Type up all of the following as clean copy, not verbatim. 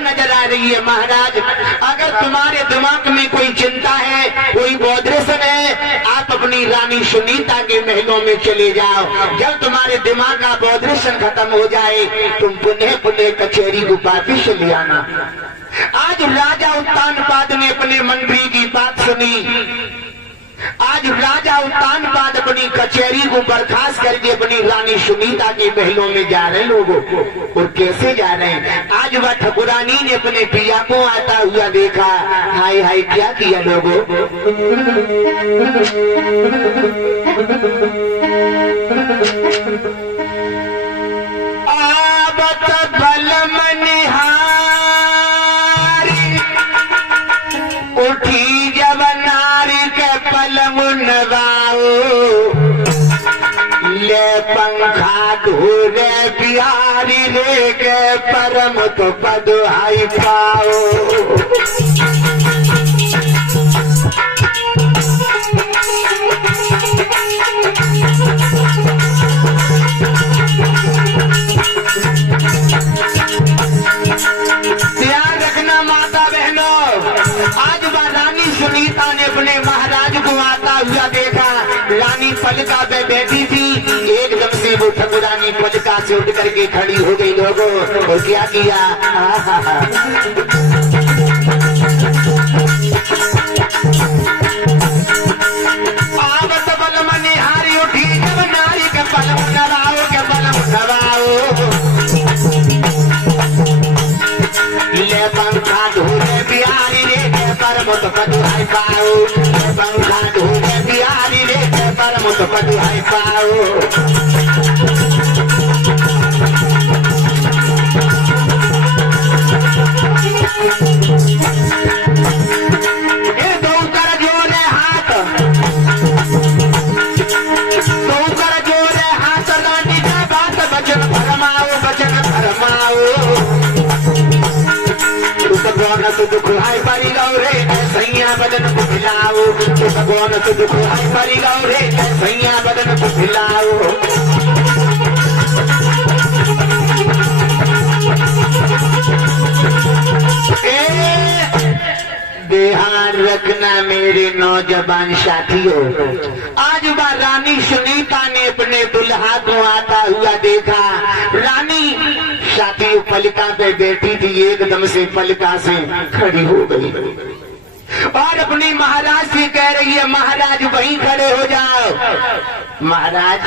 नजर आ रही है। महाराज, अगर तुम्हारे दिमाग में कोई चिंता है, कोई बौद्रेशन है, आप अपनी रानी सुनीता के महलों में चले जाओ। जब तुम्हारे दिमाग का बौद्रेशन खत्म हो जाए, तुम पुनः पुनः कचहरी को वापिस ले आना। आज राजा उत्तानपाद ने अपने मंत्री की बात सुनी। आज राजा उत्तानपाद अपनी कचहरी को बर्खास्त करके अपनी रानी सुनीता के महलों में जा रहे लोगों। और कैसे जा रहे हैं? आज वह ठकुरानी ने अपने पिया को आता हुआ देखा। हाय हाय, क्या किया लोगों? आबत बलम निहारी, उठी जब नारी के पलम नवाओ, ले पंखा धूरे बिहारी रे के परम तो बधाई पाओ। ध्यान रखना माता बहनों, आज वह रानी सुनीता ने अपने महाराज को आता हुआ देखा। रानी पलका पे बैठी थी, एकदम से वो ठकुरानी पलका से उठ करके खड़ी हो गई लोगों। और क्या किया? आवत बलम निहारी, उठी जब नारी के पलम नवाओ, के पलम नवाओ। ले पंखा धूरे बिहारी रे के परम तो बधाई पाओ, पंखा धूरे बिहारी रे के परम तो बधाई पाओ। ये दो कर जोड़े हाथ, दो कर जोड़े हाथ, रानी का बात बचन फरमाओ, बचन फरमाओ। तो दुख हाय पारी गाओ रे, सैया बदन को खिलाओ। तो भगवान तो दुख हाय पारी गाओ रे, सैया बदन को खिलाओ। ध्यान रखना मेरे नौजवान साथियों, आज वह रानी सुनीता ने अपने दुल्हा को आता हुआ देखा। रानी साथियों पलका पे बैठी थी, एकदम से पलका से खड़ी हो गई और अपने महाराज से कह रही है, महाराज वहीं खड़े हो जाओ। महाराज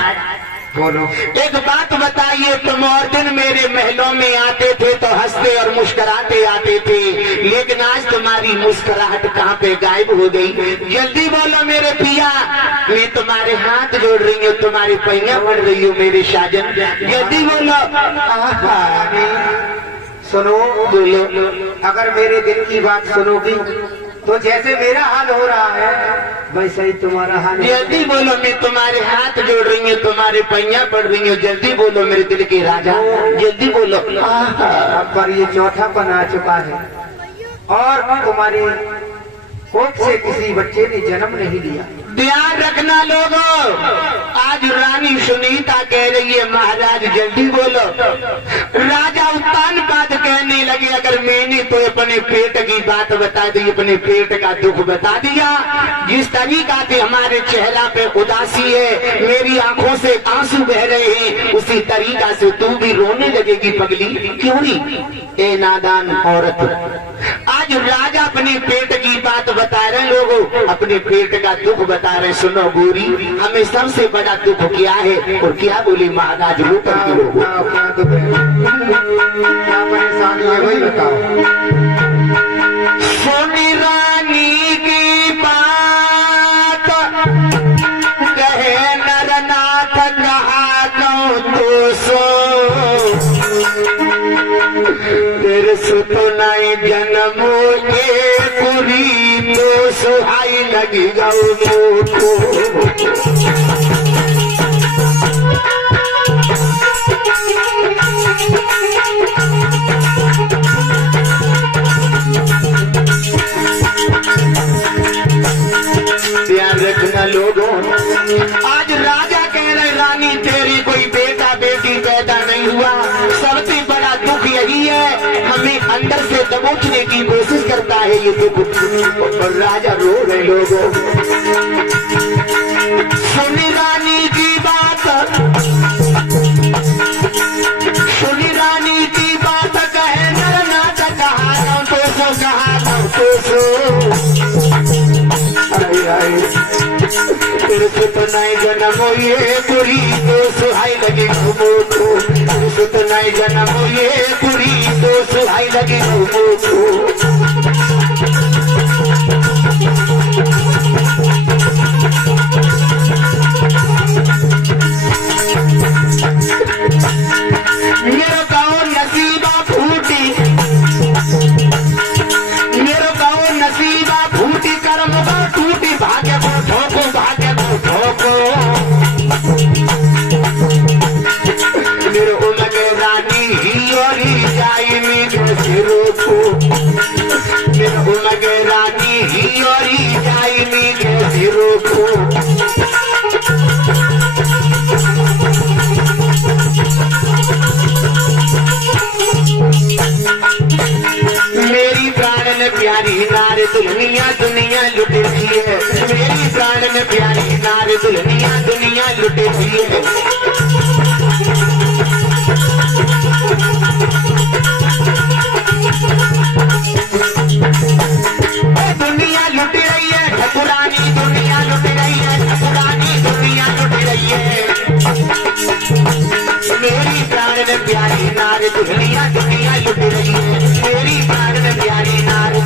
बोलो, एक बात बताइए, तुम और दिन मेरे महलों में आते थे तो हंसते और मुस्कुराते आते थे, लेकिन आज तुम्हारी मुस्कुराहट कहाँ पे गायब हो गई? जल्दी बोलो मेरे पिया, मैं तुम्हारे हाथ जोड़ रही हूँ, तुम्हारी पैया पड़ रही हूँ मेरे साजन, जल्दी बोलो। सुनो, बोलो। अगर मेरे दिल की बात सुनोगी तो जैसे मेरा हाल हो रहा है वैसे ही तुम्हारा हाल। जल्दी बोलो, मैं तुम्हारे हाथ जोड़ रही हूँ, तुम्हारे पैया पड़ रही हूँ, जल्दी बोलो मेरे दिल के राजा, जल्दी बोलो। अब पर ये चौथापन आ चुका है और तुम्हारी कोख से किसी बच्चे ने जन्म नहीं लिया। ध्यान रखना लोगों, आज रानी सुनीता कह रही है, महाराज जल्दी बोलो। राजा उत्तानपाद कहने लगे, अगर मैंने तो अपने पेट की बात बता दी, अपने पेट का दुख बता दिया, जिस तरीका से हमारे चेहरा पे उदासी है, मेरी आंखों से आंसू बह रहे हैं, उसी तरीका से तू भी रोने लगेगी पगली, क्यों नहीं? ए नादान औरत, आज राजा अपने पेट की बात बता रहे लोगों, अपने पेट का दुख बता रहे। सुनो गोरी, हमें सबसे बड़ा दुख क्या है और क्या बोली महाराज रूपर के लोगों? क्या परेशानी है वही बताओ। सोनी रानी की बात कहे नरनाथ, कहा कौन तो सो, तेरे सुतो नहीं जन्मो ये पूरी तो सुहाई लगी गऊ को। ध्यान रखना लोगों, आज राजा कह रहे, रानी तेरी कोई बेटा बेटी पैदा नहीं हुआ, सबसे बड़ा दुख यही है, हमें अंदर उसे दबोचने की कोशिश करता है ये दुख। और राजा रो रहे लोगों, सुनी रानी की बात, सुनी रानी की बात, कहे नर नाथ कहा तो सो, कहा तो सो। तेरे सुतनाई जन्म ये पूरी तो सुहाई लगी घूमो को, सुतनाई जन्म ये पूरी तो सुहाई लगी घूमो को। मेरो गाँव नसीबा फूटी, मेरो गाँव नसीबा फूटी, कर्म को टूटी, भाग्य को ठोको, भाग्य को ठोको। मेरो उलगे रानी ही और ही जाई मी कैसे रोको, मेरो उलगे रानी ही और ही जाई मी कैसे रोको। मेरी प्राणन प्यारी नारे दुल्हनिया दुनिया लुटे है, मेरी प्राणन प्यारी नारे दुल्हनिया दुनिया लुटे है। दुनिया लुट रही है ठकुरानी, दुनिया लुट रही है ठकुरानी, दुनिया लुट रही है। मेरी प्राणन प्यारी नारे दुल्हनिया दुनिया लुट रही है, मेरी प्राणन प्यारी नारे।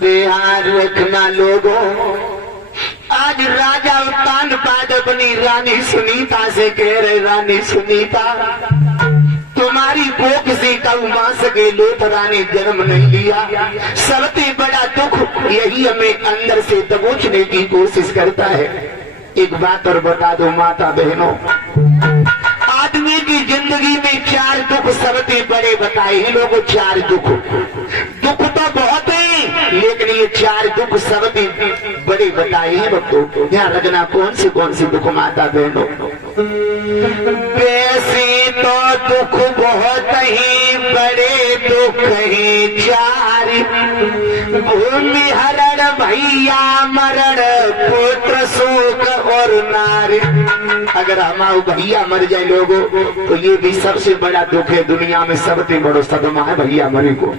बिहार रखना लोगों, आज राजा उत्तान पाद अपनी रानी सुनीता से कह रहे, रानी सुनीता तुम्हारी कोख से कऊ मां सके लोथरा ने जन्म नहीं लिया। सबसे बड़ा दुख यही हमें अंदर से दबोचने की कोशिश करता है। एक बात और बता दो माता बहनों, आदमी की जिंदगी में 4 दुख सबसे बड़े बताए हैं लोगों। 4 दुख, दुख तो बहुत है लेकिन ये 4 दुख सबसे बड़े बताए हैं भक्तों। ध्यान रखना कौन से दुख माता बहनों। वैसे तो दुख बहुत ही बड़े दुख ही 4, भूमि हरण भैया मरण पुत्र शोक और नारी। अगर हमारे भैया मर जाए लोगों तो ये भी सबसे बड़ा दुख है। दुनिया में सबसे बड़ा सदमा है भैया मरे को।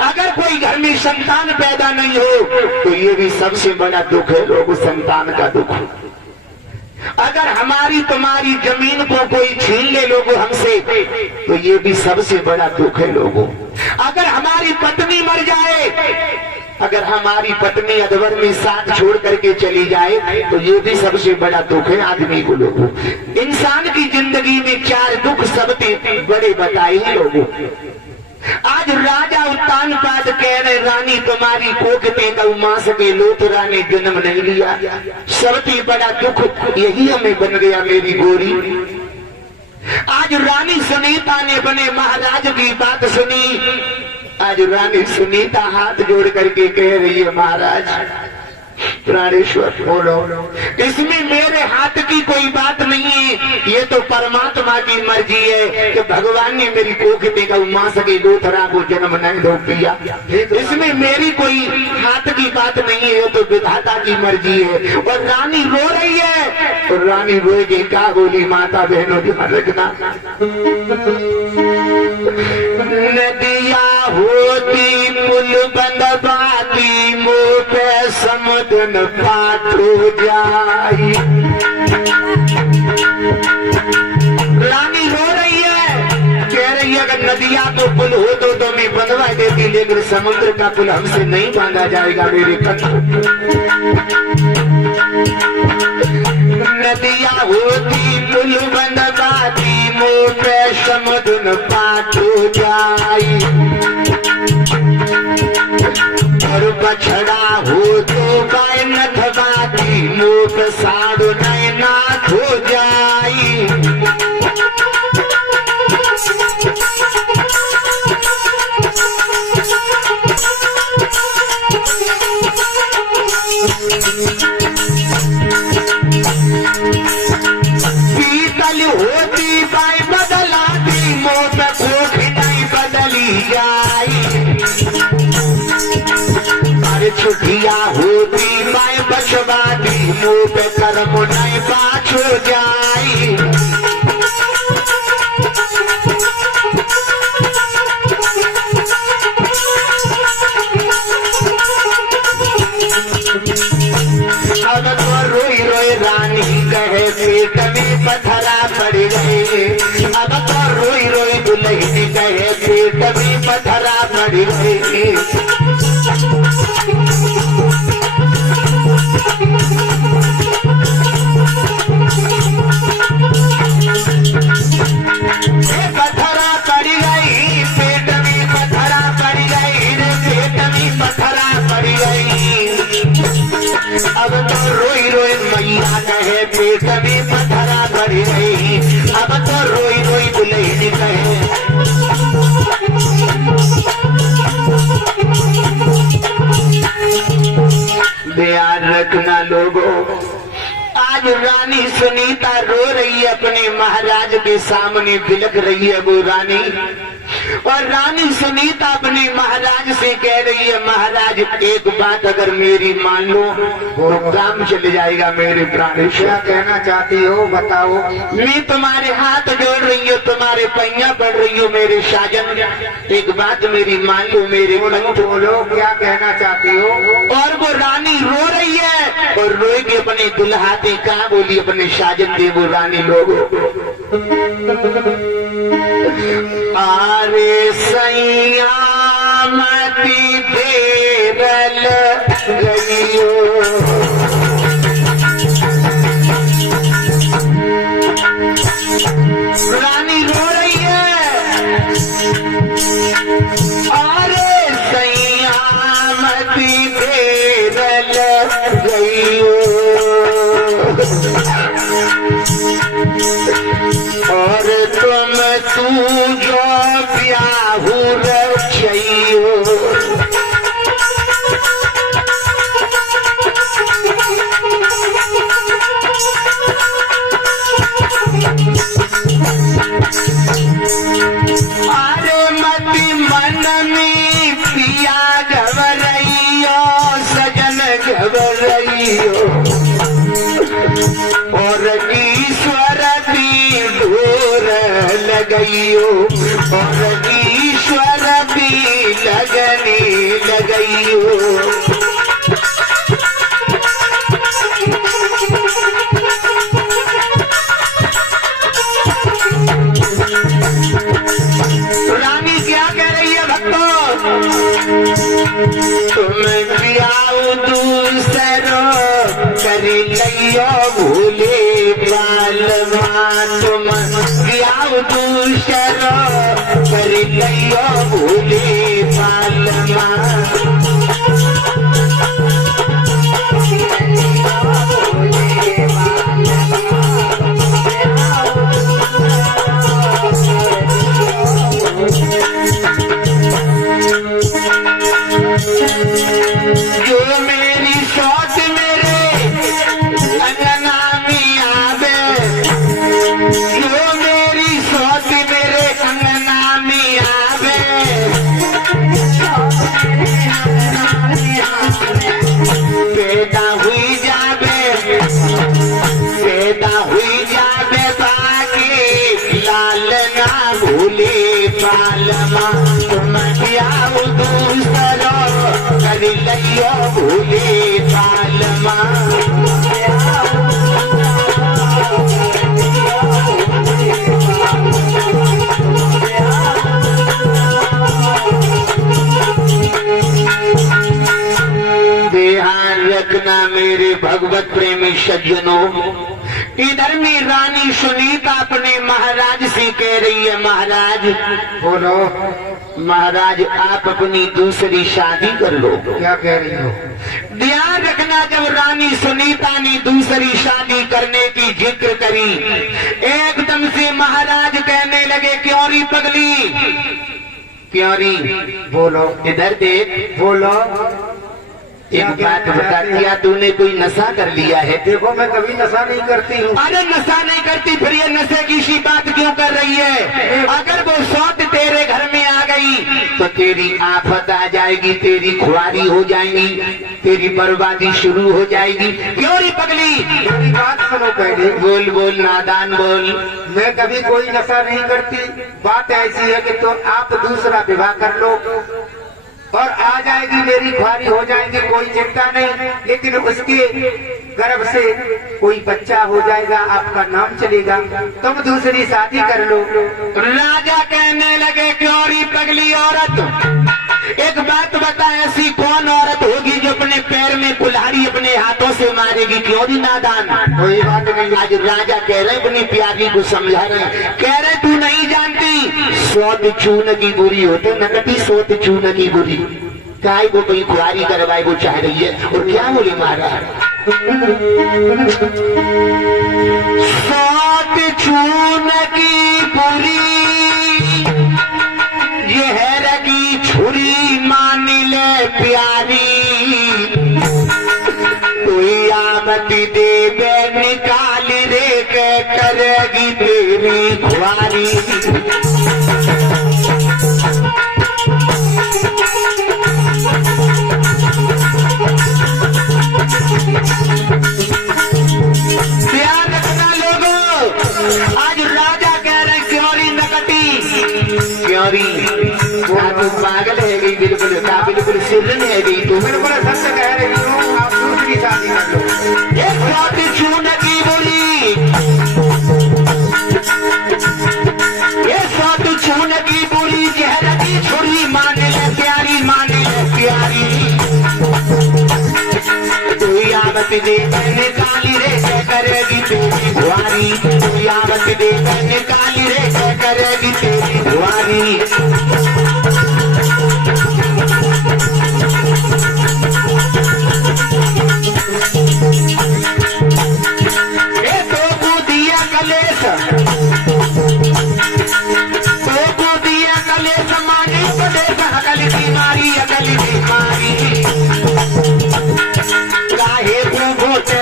अगर कोई घर में संतान पैदा नहीं हो तो ये भी सबसे बड़ा दुख है लोगों, संतान का दुख। अगर हमारी तुम्हारी जमीन को कोई छीन ले लोगों हमसे तो ये भी सबसे बड़ा दुख है लोगों। अगर हमारी पत्नी मर जाए, अगर हमारी पत्नी अधवर में साथ छोड़ करके चली जाए तो ये भी सबसे बड़ा दुख है आदमी को लोगों। इंसान की जिंदगी में 4 दुख सबसे बड़े बताए हैं लोगों। आज राजा उत्तान पाद कह रहे, रानी तुम्हारी कोख पे गऊ मां सके लोथरा ने जन्म नहीं लिया। सबसे बड़ा दुख यही हमें बन गया मेरी गोरी। आज रानी सुनीता ने अपने महाराज की बात सुनी। आज रानी सुनीता हाथ जोड़ करके कह रही है, महाराज प्राणेश्वर बोलो, इसमें मेरे हाथ की कोई बात नहीं है। ये तो परमात्मा की मर्जी है कि भगवान ने मेरी कोख में गऊ मां सके लोथरा को जन्म नहीं दो पिया। इसमें मेरी कोई हाथ की बात नहीं है, ये तो विधाता की मर्जी है। और रानी रो रही है, और रानी रोएगी क्या बोली माता बहनों ध्यान रखना। नदिया होती पुल बंदवाती मुँह पे समुद्र पाटू जाई। रानी रो रही है, कह रही है अगर नदिया को पुल हो तो मैं बंधवा देती, लेकिन समुद्र का पुल हमसे नहीं बांधा जाएगा मेरे कंठ। नदिया होती पुल बंधवाती मुँह पे समुद्र पाटू जाई। और बछड़ा हो तो गाय नथवाती मुँह पे साड़ू नहीं नाथ हो जाई। पीतल होती बाई बदलाती मोह पे कोठी नहीं बदली जाई। अरे छुट्टिया होती बाई बचवाती मुंह पे कर्म नहीं बाछो जाई। अब तो रोई रोई रानी कहे पेट में पत्थरा पड़ गए। अब तो रोई रोई दुल्हन कहे पेट में पत्थरा पड़ गए। पत्थरा पड़ गई पेट में पत्थरा पड़ गई रे पेट में पत्थरा पड़ गई। अब तो रोई रोई मैया कहे पेट में पत्थरा पड़ गई। अब तो रोई रोई दुल्हन कहे। ध्यान रखना लोगों, आज रानी सुनीता रो रही है, अपने महाराज के सामने बिलख रही है वो रानी। और रानी सुनीता अपने महाराज से कह रही है, महाराज एक बात अगर मेरी मान लो तो काम चल जाएगा मेरे प्राण। क्या कहना चाहती हो बताओ। मैं तुम्हारे हाथ जोड़ रही हूँ, तुम्हारे पैया पड़ रही हूँ मेरे साजन, एक बात मेरी मान लो मेरे कंठ। बोलो क्या कहना चाहती हो। और वो रानी रो रही है और रोए के अपने दुल्हाते कहा बोली अपने साजन दे। वो रानी लोगों आरे सैया मती देर गईयो। रानी रो रही है, अरे सैया मती देर गईयो। और तुम तू जो ब्याहू रखियो। अरे मती मन में पिया घबराइयो सजन घबराइयो। और ईश्वर भी ढोर लगइयो। और ईश्वर भी लगने लगइयो। रानी क्या कह रही है भक्तों, तुम पियाओ दूसरो कर लियो भूले बालमा। तुम पियाओ दूसरो कर लियो भूले बालमा। जो मेरी सोच मेरे अंगना में आवे। जो मेरी सोच मेरे अंगना में आवे। पैदा हुई जावे, पैदा हुई जावे बाकी लाल ना भूले पालमा। तुम पियाओ दूसरो कर लियो भूले पालमा। ध्यान रखना मेरे भगवत प्रेमी सज्जनों, इधर में रानी सुनीता अपने महाराज से कह रही है, महाराज बोलो महाराज आप अपनी दूसरी शादी कर लो। क्या कह रही हो। ध्यान रखना, जब रानी सुनीता ने दूसरी शादी करने की जिक्र करी, एकदम से महाराज कहने लगे, क्यों री पगली क्यों री। बोलो इधर देख। बोलो एक बात बता, दिया तूने कोई नशा कर लिया है? देखो मैं कभी नशा नहीं करती हूँ। अरे नशा नहीं करती फिर ये नशे की सी बात क्यों कर रही है? अगर वो सौत तेरे घर में आ गई तो तेरी आफत आ जाएगी, तेरी खुआरी हो जाएगी, तेरी बर्बादी शुरू हो जाएगी। क्यों री पगली? मेरी बात सुनो पहले। बोल बोल नादान बोल। मैं कभी कोई नशा नहीं करती। बात ऐसी है कि तो आप दूसरा विवाह कर लो और आ जाएगी, मेरी खुआरी हो जाएगी, कोई चिंता नहीं। लेकिन उसके गर्भ से कोई बच्चा हो जाएगा, आपका नाम चलेगा, तुम दूसरी शादी कर लो। राजा कहने लगे क्यों री पगली औरत, एक बात बता, ऐसी कौन औरत होगी जो अपने पैर में कुल्हाड़ी अपने हाथों से मारेगी? क्यों री नादान? कोई बात नहीं। आज राजा कह रहे अपनी प्यारी को समझा रहे, कह रहे तू नहीं जानती सोत चून की बुरी होते, नकटी सोत चून की बुरी। काय को कोई खुआरी करवाए वो चाह रही है और क्या बोले मारा? सोत चून की बुरी जहर की छुरी मान ले प्यारी, कोई आमद देवे निकाल रे के करेगी तेरी खुआरी। ध्यान रखना लोगों, आज राजा कह रहे क्यों री नकटी, क्यों री तू पागल है गई? बिल्कुल का बिल्कुल सिरन है गई तू। बिल्कुल सत्य कह रही हूँ, आप दूसरी शादी कर लो। एक बात चून की बुरी, ये सात चून की बुरी जहर की छुरी मान ले प्यारी, मान ले प्यारी। कोई आवत दे निकाली रे क्या करेगी तेरी खुआरी, कोई आवत दे निकाली रे क्या करेगी तेरी खुआरी।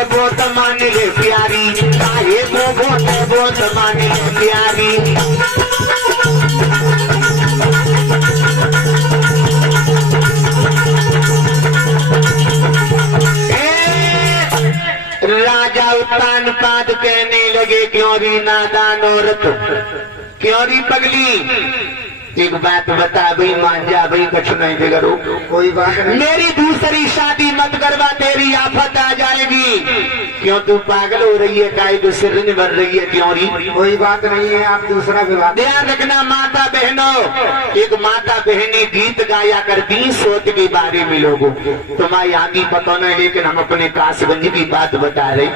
बोत मान ले प्यारी, काहे को बोत मान ले प्यारी। राजा उत्तान पाद कहने लगे क्यों री नादान औरत, क्यों री पगली? एक बात बता भाई, मान जा भाई, कुछ नहीं बिगड़ो। कोई बात नहीं। मेरी दूसरी शादी मत करवा, तेरी आफत आ जाएगी। क्यों तू पागल हो रही है? काय को सिर नहीं भर रही है? क्यों री? कोई बात नहीं है, आप दूसरा विवाह। ध्यान रखना माता बहनों, एक माता बहनें गीत गाया करती सोच के बारे में लोगों, तुम्हारी आगे पता नहीं, लेकिन हम अपने कासगंज की बात बता रहे।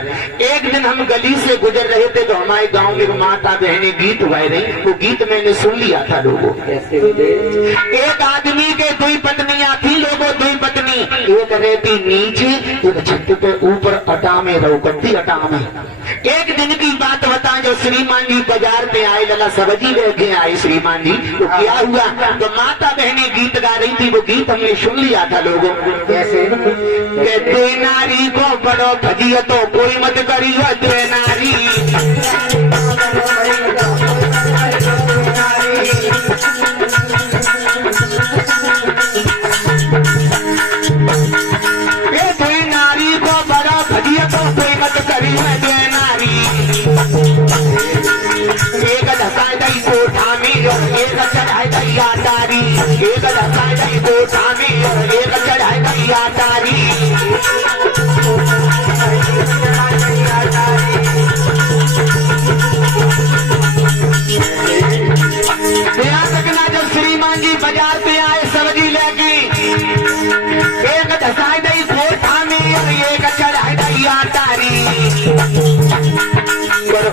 एक दिन हम गली से गुजर रहे थे तो हमारे गाँव में माता बहनें गीत गा रही, वो गीत मैंने सुन लिया था लोगों। एक आदमी के दो पत्नियां थी लोगों, दो पत्नी, एक रहती नीचे, एक छत पे ऊपर अटा में रौकती अटा में। एक दिन की बात बता, जो श्रीमान जी बाजार में आए, लला सब्जी लेके आए श्रीमान जी, तो क्या हुआ? तो माता बहनें गीत गा रही थी, वो गीत हमने सुन लिया था लोगों। कैसे? दे नारी को बड़ो भजियो तो कोई मत करियो, दे नारी एक धसाई दई कोठा में और एक चढ़ाई दई आटारी, एक धसाई दई कोठा में और एक चढ़ाई दई आटारी। ध्यान रखना, जब श्रीमान जी बाजार पे आए सब्जी लेके, एक धसाई दई कोठा में और एक चढ़ाई दई आटारी।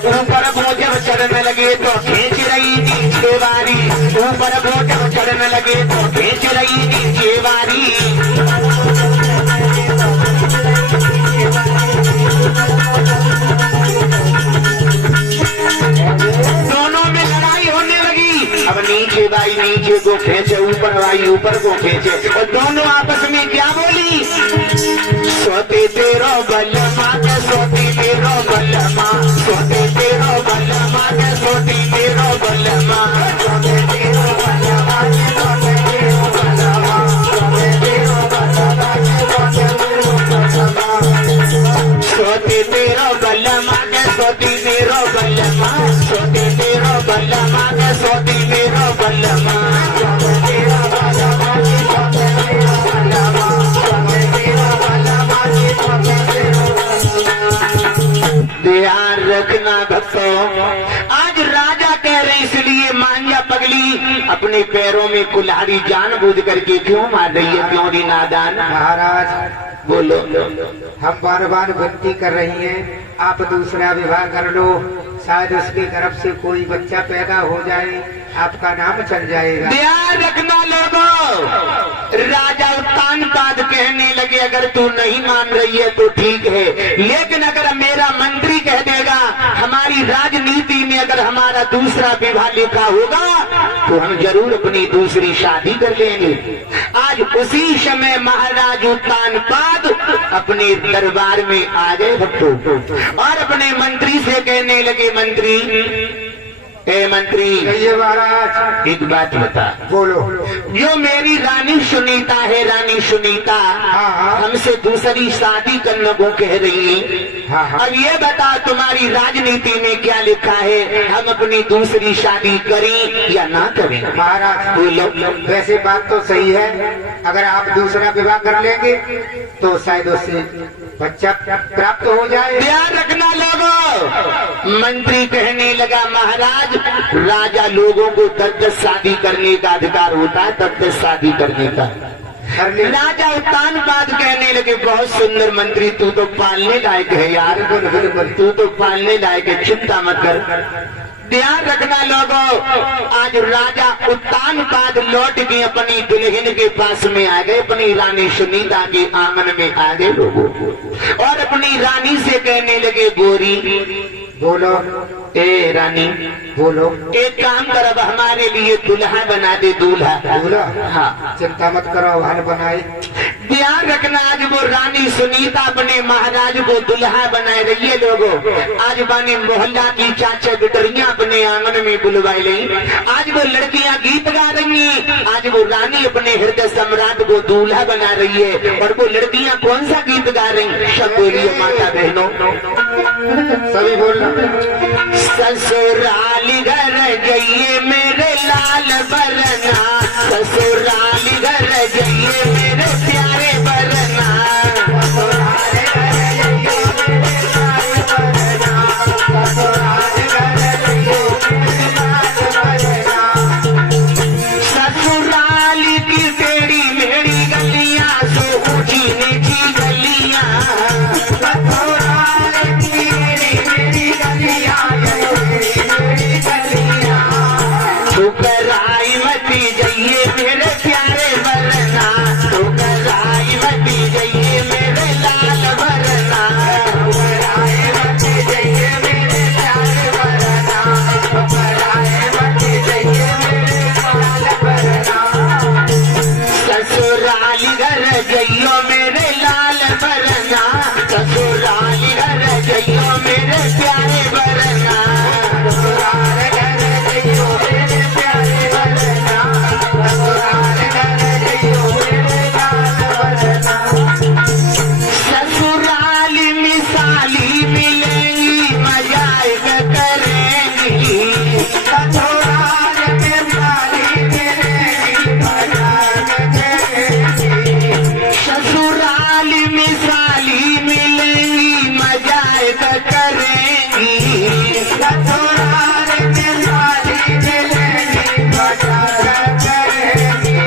ऊपर वो जब चढ़ने लगे तो खींच रही नीचे वारी, ऊपर वो जब चढ़ने लगे तो खींच रही नीचे वारी। दोनों में लड़ाई होने लगी। अब नीचे भाई नीचे को खींचे, ऊपर भाई ऊपर को खींचे, और दोनों आपस में क्या बोली? के सोती मेरो बलमा सोते तेरो बलमा के सोती मेरो बलमा सोते तेरो बलमा के सोते तेरो बलमा सोते तेरो बलमा के सोते तेरो बलमा सोते तेरो बलमा के सोती मेरो बलमा सोते तेरो बलमा के सोती मेरो बलमा सोते तेरो बलमा के सोते तेरो बलमा सोते तेरो बलमा के सोते तेरो बलमा। ध्यान रखना भक्तों, आज राजा कह रहे इसलिए मान जा पगली अपने पैरों में कुल्हाड़ी जानबूझ करके क्यों मार रही है, क्यों री नादान? महाराज बोलो। हम बार बार विनती कर रही हैं, आप दूसरा विवाह कर लो, शायद उसकी तरफ से कोई बच्चा पैदा हो जाए, आपका नाम चल जाएगा। ध्यान रखना लोगों, राजा उत्तानपाद कहने लगे अगर तू नहीं मान रही है तो ठीक है, लेकिन अगर मेरा मंत्री कह देगा हमारी राजनीति में अगर हमारा दूसरा विवाह लिखा होगा तो हम जरूर अपनी दूसरी शादी कर लेंगे। आज उसी समय महाराज उत्तानपाद अपने दरबार में आ गए भक्तों और अपने मंत्री से कहने लगे मंत्री, ए मंत्री, ये महाराज एक बात बता। बोलो। जो मेरी रानी सुनीता है, रानी सुनीता हाँ। हमसे दूसरी शादी करने को कह रही है। हाँ। अब ये बता तुम्हारी राजनीति में क्या लिखा है, हम अपनी दूसरी शादी करें या ना करें? महाराज बोलो। वैसे बात तो सही है, अगर आप दूसरा विवाह कर लेंगे तो शायद उससे बच्चा प्राप्त हो जाए। ध्यान रखना लोगों, मंत्री कहने लगा महाराज राजा लोगों को 10-10 शादी करने का अधिकार होता है, 10-10 शादी करने का। राजा उत्तानपाद कहने लगे बहुत सुंदर मंत्री, तू तो पालने लायक है यार, तू तो पालने लायक है, चिंता मत कर। ध्यान रखना लोगों, आज राजा उत्तानपाद लौट के अपनी दुल्हन के पास में आ गए, अपनी रानी सुनीता के आंगन में आ गए लोगों और अपनी रानी से कहने लगे गोरी, बोलो। ए रानी, बोलो। एक काम कर, अब हमारे लिए दुल्हा बना दे, दूल्हा। दूल्हा? हाँ। चिंता मत करो, हल बनाए। ध्यान रखना, आज वो रानी सुनीता अपने महाराज को दुल्हा बनाए रही है लोगों। आज बाने मोहल्ला की चाचा बिटरियां अपने आंगन में बुलवाई ली, आज वो लड़कियां गीत गा रही हैं, आज वो रानी अपने हृदय सम्राट को दूल्हा बना रही है। और वो लड़कियां कौन सा गीत गा रही, सब बोलिए माता बहनों, सभी बोलना। ससुराल घर गइए मेरे लाल बरना, ससुराल घर गइए मेरे प्यारे बरना, ससुराल घर गइए मेरे लाल बरना, ससुराल घर गइए मेरे लाल बरना। ससुराल की टेढ़ी मेढ़ी गलियां सो ऊंची नीची गलियां, ससुराल की टेढ़ी मेढ़ी गलियां ठुकर आई मती जाइए मेरे प्यारे बरना, ठुकर आई मती जाइए मेरे लाल बरना, ठुकर आई मती जाइए मेरे प्यारे बरना, ठुकर आई मती जाइए मेरे लाल बरना। ससुराल घर जइयो मेरे लाल बरना, ससुराल घर जइयो मेरे प्यारे बरना, ससुराल घर जइयो मेरे प्यारे बरना, ससुराल घर जइयो मेरे लाल बरना। ससुराल मिसाली मिलेगी मजाक करेंगी, ससुराल मिसाली मिलेगी मजाक करेंगी, ससुराल मिसाली मिलेगी मजाक करेंगी, ससुराल मिसाली मिलेगी मजाक करेंगी।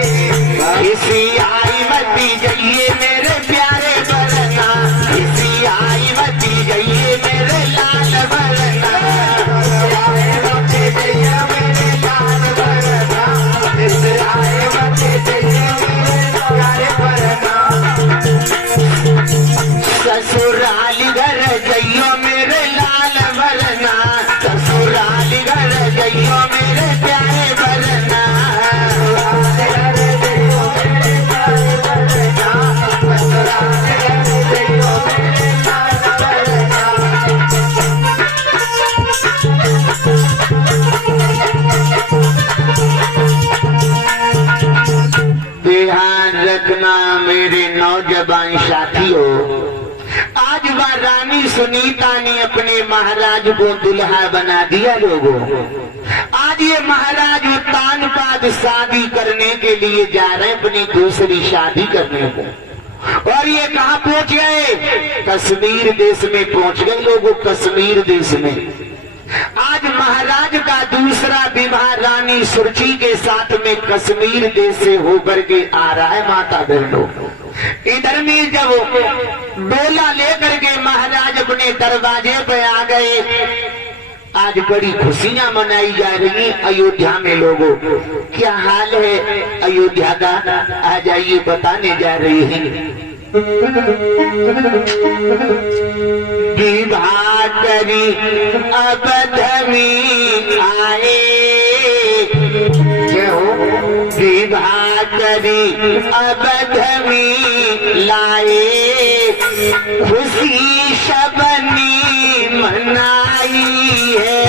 इसी आई मती जाइए मेरे प्यारे बरना, इसी आई मती जाइए मेरे लाल बरना, आई मती जाइए मेरे लाल बरना, इसी आई मती जाइए मेरे प्यारे बरना। ससुराल घर जइयो मेरे लाल बरना, ससुराल घर जइयो मेरे प्यारे बरना, ससुराल घर जइयो मेरे प्यारे बरना, ससुराल घर जइयो मेरे लाल बरना। नौजवान साथियों, आज वह रानी सुनीता ने अपने महाराज को दुल्हा बना दिया। लोगों, आज ये महाराज उत्तानपाद शादी करने के लिए जा रहे हैं, अपनी दूसरी शादी करने को। और ये कहाँ पहुंच गए? कश्मीर देश में पहुंच गए लोगों, कश्मीर देश में। आज महाराज का दूसरा विवाह रानी सुरुचि के साथ में कश्मीर देश से होकर के आ रहा है। माता बहनों, इधर में जब डोला लेकर के महाराज अपने दरवाजे पे आ गए, आज बड़ी खुशियां मनाई जा रही हैं अयोध्या में। लोगों, क्या हाल है अयोध्या का? आ जाइए, बताने जा रही हैं। विवाह करी अवध में आए, विवाह करी अवध में लाए, खुशी सबने मनाई है।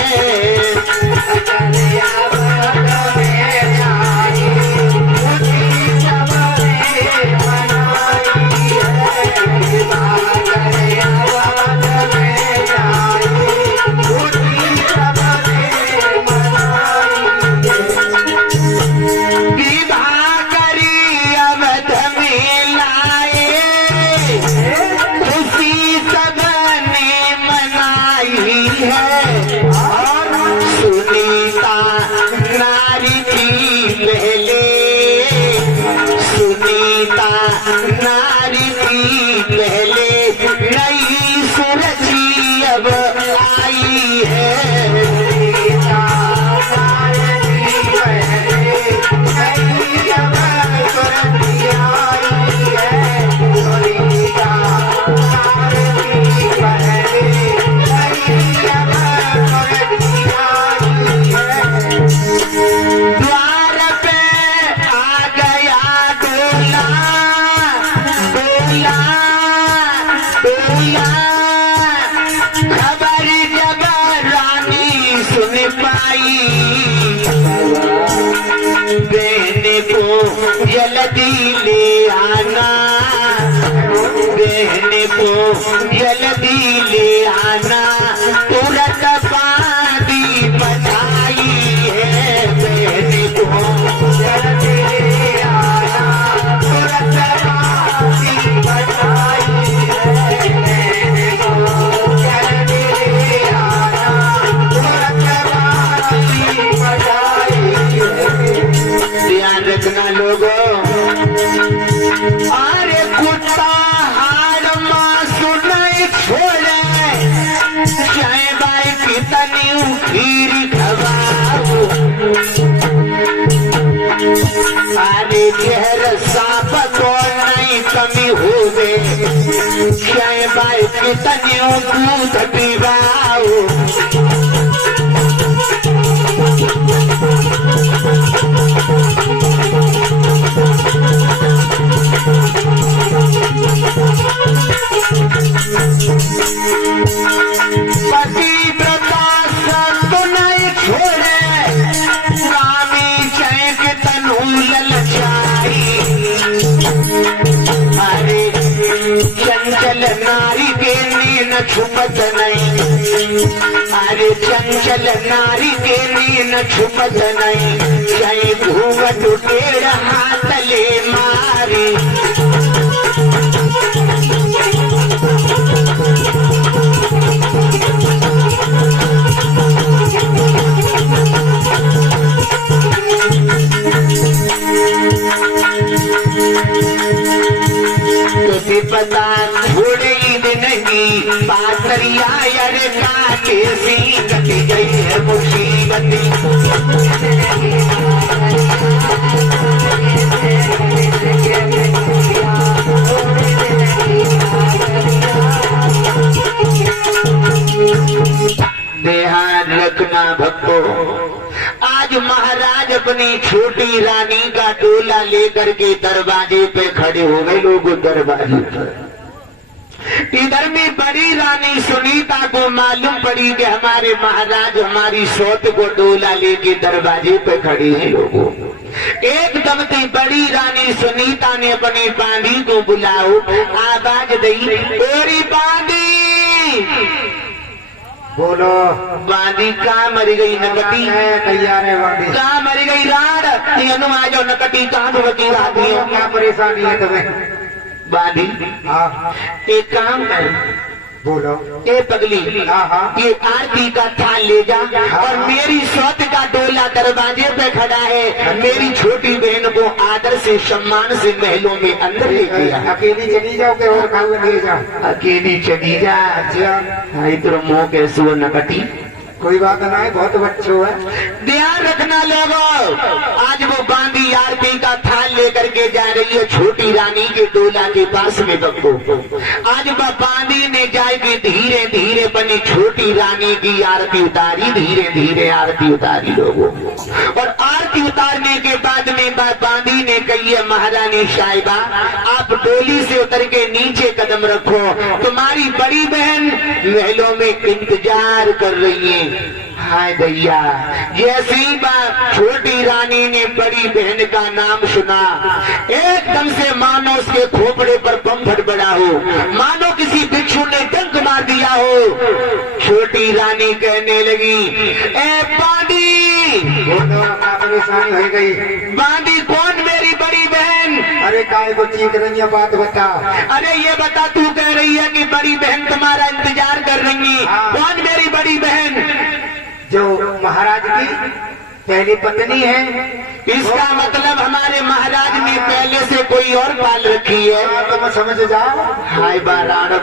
जल्दी ले आना, बहन को जल्दी ले आना, तुरंत शादी बधाई है। बहन को जल्दी ले आना, तुरंत शादी बधाई है। बहन को जल्दी ले आना, तुरंत शादी बधाई है। ध्यान रखना लोगों, अरे कुत्ता हार मां सुनाई छोड़े, चाहे बाई कितनी खीर खवाओ, अरे चेहर सांप को नहीं कमी हो गए, चाहे बाई कितनी दूध पीवाओ। पतिव्रता सब नहीं छोड़े, स्वामी चैक तनु ललचाई, अरे चंचल नारी के नीन छुपत नहीं, अरे चंचल नारी के नीन छुपत नहीं, चाहे घूंघट टेढ़ हाथ ले मारी। पता छोड़े नहीं पातरिया यार काटे सी कटी गई है मुसीबती। ध्यान रखना भक्तों, आज महाराज अपनी छोटी रानी का डोला लेकर के दरवाजे पे खड़े हो गए। लोग दरवाजे पर इधर में बड़ी रानी सुनीता को मालूम पड़ी कि हमारे महाराज हमारी सौत को डोला लेके दरवाजे पे खड़े हैं लोगों। एकदम से बड़ी रानी सुनीता ने अपने बांदी को बुलाओ, आवाज दी, ओरी बांदी। बोलो। बांदी कहाँ मरी गई नकटी है, तैयार है बांदी। कहाँ मरी गई राड, आ जाओ नकटी कहाँ वकील आती है, क्या परेशानी है तुम्हें? बांदी हाँ एक काम कर, बोलो। ए पगली, हाँ ये आरती का थाल ले जा और मेरी सौत का डोला दरवाजे पे खड़ा है, मेरी छोटी बहन को आदर से सम्मान से महलों में अंदर ले गया। अकेली चली जाओ के और खाऊ ले जाओ? अकेली चली जा। इधर मुँह कैसे वो नकटी, कोई बात ना है, बहुत बच्चों है। ध्यान रखना लोगों, आज वो बांदी आरती का थाल लेकर के जा रही है छोटी रानी के डोला के पास में बक्को। आज वो बांदी ने जाएगी धीरे धीरे बनी छोटी रानी की आरती उतारी, धीरे धीरे आरती उतारी लोगों। और आरती उतारने के बाद में बांदी ने कही है, महारानी साहिबा आप डोली से उतर के नीचे कदम रखो, तुम्हारी बड़ी बहन महलों में इंतजार कर रही है। हाय भैया, जैसी बात छोटी रानी ने बड़ी बहन का नाम सुना, एकदम से मानो उसके खोपड़े पर बम फटफड़ा हो, मानो किसी भिक्षु ने डंक मार दिया हो। छोटी रानी कहने लगी, ए बांदी, परेशानी हो गई। बांदी कौन मेरी बड़ी बहन? अरे काय को चीख रही है, बात बता। अरे ये बता, तू कह रही है कि बड़ी बहन तुम्हारा इंतजार कर रही है, कौन मेरी बड़ी बहन? जो महाराज की पहली पत्नी है। इसका मतलब हमारे महाराज ने पहले से कोई और पाल रखी है। तो मैं समझ जाओ। हाय बारान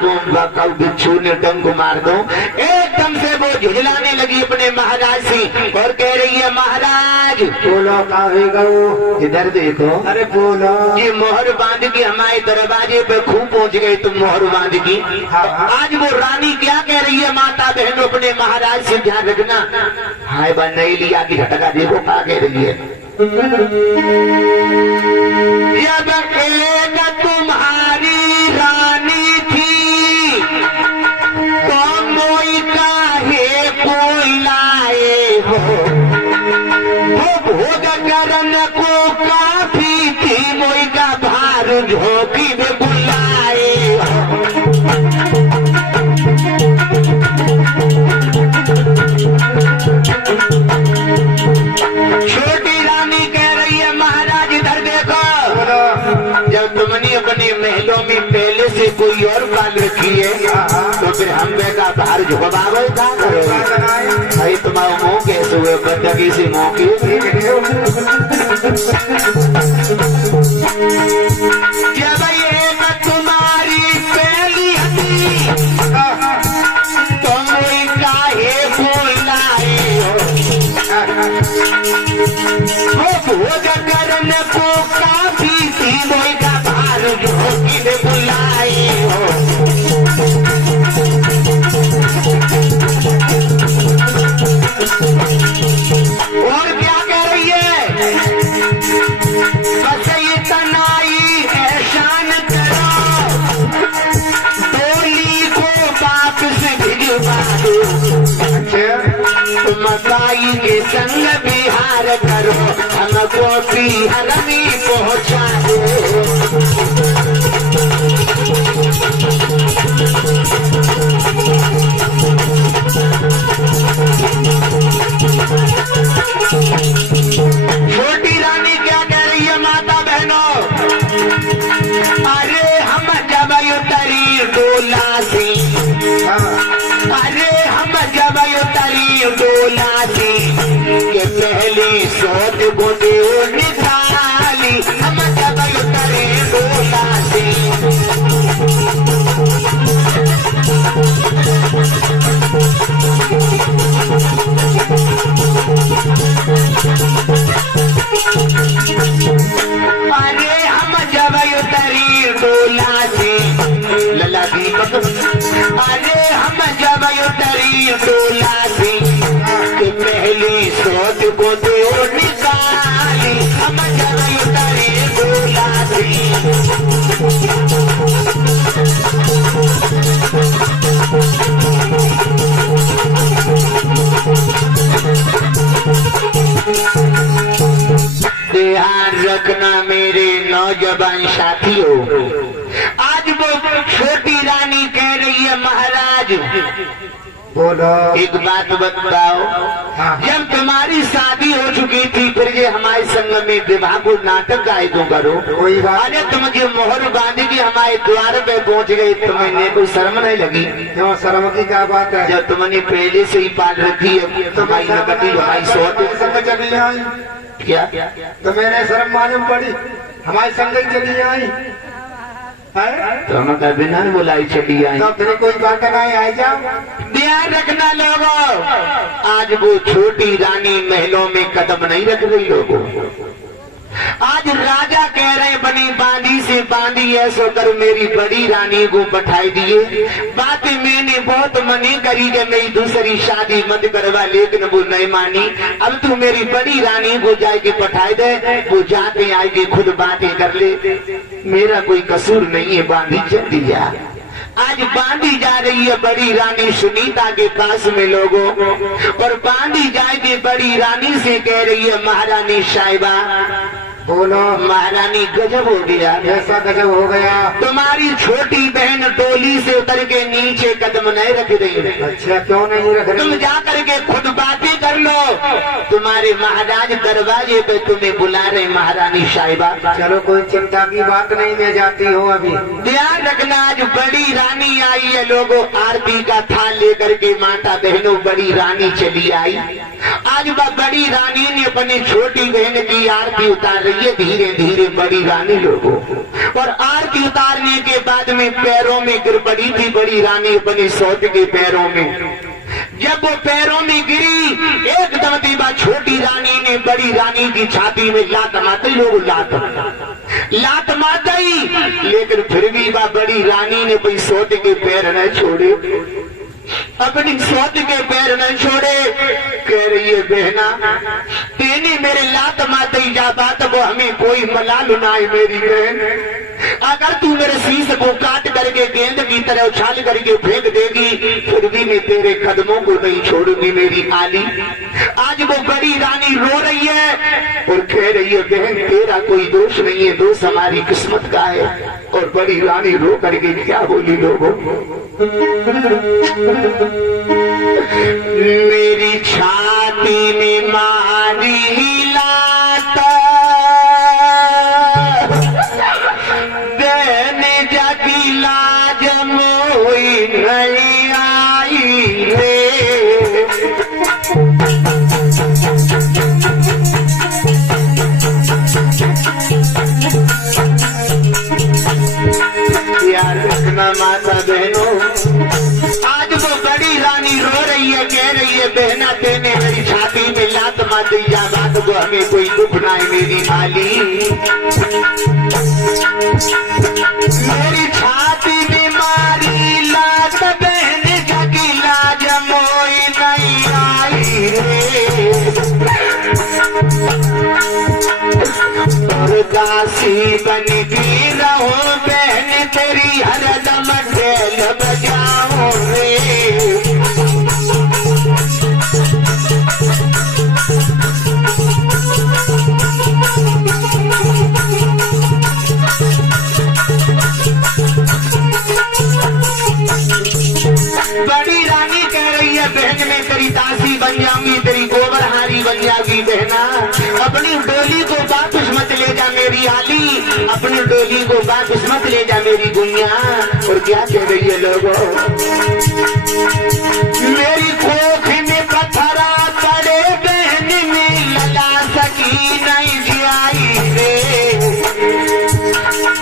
कल बिच्छू ने डंक मार दो। एकदम से वो झुझलाने लगी अपने महाराज से और कह रही है, महाराज बोलो कहेगा वो, इधर देखो। अरे बोलो। ये मोहर बांध के हमारे दरवाजे पे खूब पहुंच गए तुम मोहर बांध की। आज वो रानी क्या कह रही है, माता बहन अपने महाराज से ध्यान रखना। हाय बा नहीं लिया की झटका देखो क्या कह रही है। जब एक तुम्हारी रानी थी तो मोई काहे को लाए हो, वो भोग करन को काफी थी, मोई का भार झोंकी में बुलाए हो। छोटी रानी कह रही है, महाराज इधर देखो, जब तुमने अपने महलों में पहले से कोई और पाल रखी है तो फिर हमें का बाहर झुकवावे क्या करोगे? भाई तुम्हारा मुंह कैसे हुए बंदगी से मुंह की? क्या भाई एक तुम्हारी पहली हती तुम काहे को लाए हो, भोग करन को काफी थी, मोई का भार झोंकी में बुलाए हो। और क्या कह रही है, बस इतना ही एहसान करो, डोली को वापस भिजवा दो, मकाई के संग बिहार करो, हमको बिहार में पहुंचा दो। छोटी रानी क्या कह रही है, माता बहनों, अरे हम जब उतरी डोला से, अरे हम जब उतरी डोला से के पहली सोच को दो निकाली, हम जब उतरे डोला से। अरे हम जब उतरी डोला से, लला दीपक, अरे हम जब उतरी डोला से कि पहली सोच को दो निकाली, हम जब उतरी डोला से। महाराज बोलो। एक बात बताओ, हाँ। जब तुम्हारी शादी हो चुकी थी फिर ये हमारे संग में विवाह को नाटक गाए तो करो। कोई बात अरे तुम जो मोहर बांधी की हमारे द्वार पे पहुंच गए, तुम्हें कोई शर्म नहीं लगी? क्यों शर्म की क्या बात है? जब तुमने पहले से ही पाल रखी है हमारी नकदी हमारी सोच संग चली आई क्या? तो मैंने शर्म मालूम पड़ी, हमारे संग ही चली आई है? तुम कभी ना बुलाई चली आई। तो फिर कोई बात नहीं, आई जाओ। ध्यान रखना लोगों, आज वो छोटी रानी महलों में कदम नहीं रख रही लोगों। आज राजा कह रहे बनी बांधी से बांधी ऐसो कर मेरी बड़ी रानी को बैठाई दिए। बात मैंने बहुत मनी करी कि मेरी दूसरी शादी मत करवा, लेकिन वो नहीं मानी। अब तू मेरी बड़ी रानी को जाके बैठाई दे, वो जाते आएगी खुद बातें कर ले। मेरा कोई कसूर नहीं है, बांधी चल दिया। आज बांधी जा रही है बड़ी रानी सुनीता के पास में लोगों, और बांधी जाएगी बड़ी रानी से कह रही है महारानी साहिबा। बोलो। महारानी गजब हो गया, ऐसा गजब हो गया। तुम्हारी छोटी बहन डोली से उतर के नीचे कदम नहीं रख रही। अच्छा क्यों नहीं रख रही? तुम जा करके खुद बातें कर लो, तुम्हारे महाराज दरवाजे पे तुम्हें बुला रहे महारानी साहिबा। चलो कोई चिंता की बात नहीं, मैं जाती हूँ अभी। ध्यान रखना, आज बड़ी रानी आई है लोगों, आरती का थाल लेकर के माता बहनों बड़ी रानी चली आई। आज वह बड़ी रानी ने अपनी छोटी बहन की आरती उतार रही है धीरे धीरे बड़ी रानी लोगों, और आरती उतारने के बाद में पैरों में गिर पड़ी थी बड़ी रानी अपने सौत के पैरों में। जब वो पैरों में गिरी एकदम दीवा छोटी रानी ने बड़ी रानी की छाती में लात मारती, लोग लात मार गई, लेकिन फिर भी वह बड़ी रानी ने कोई सौत के पैर न छोड़े, अपनी सौत के पैर न छोड़े। कह रही है बहना तेने मेरे लात माती जा बात वो हमें कोई मलाल ना है मेरी बहन। अगर तू मेरे शीश को काट करके गेंद की तरह उछाल करके फेंक देगी फिर भी मैं तेरे कदमों को नहीं छोड़ूंगी मेरी आली। आज वो बड़ी रानी रो रही है और कह रही है बहन तेरा कोई दोष नहीं है, दोष हमारी किस्मत का है। और बड़ी रानी रो करके क्या बोली लोगों, मेरी छाती में मारी लात देने जाकी लाज मोई नहीं आई रे। यार रखना माता बहनों, आज वो बड़ी रानी रो रही है, कह रही है बहना तेने मेरी छाती में लात मार दी जा बात को हमें कोई दुख ना है मेरी माली। मेरी छाती में मारी लात बहन जगी लाज मोई नहीं आई रे। और दासी बन की रहो बहन तेरी हरदम ढेल बजाओ रे। बड़ी रानी कह रही है बहन मैं तेरी दासी बन जाऊंगी, तेरी गोबरहारी बन जाऊंगी बहना। अपनी डोली को वापस मत ले जा मेरी आली, अपनी डोली को वापस मत ले जा मेरी गुइया। और क्या कह रही है लोगों, मेरी खोख में पत्थरा पड़े बहन में लगा सकी नहीं जाई रे।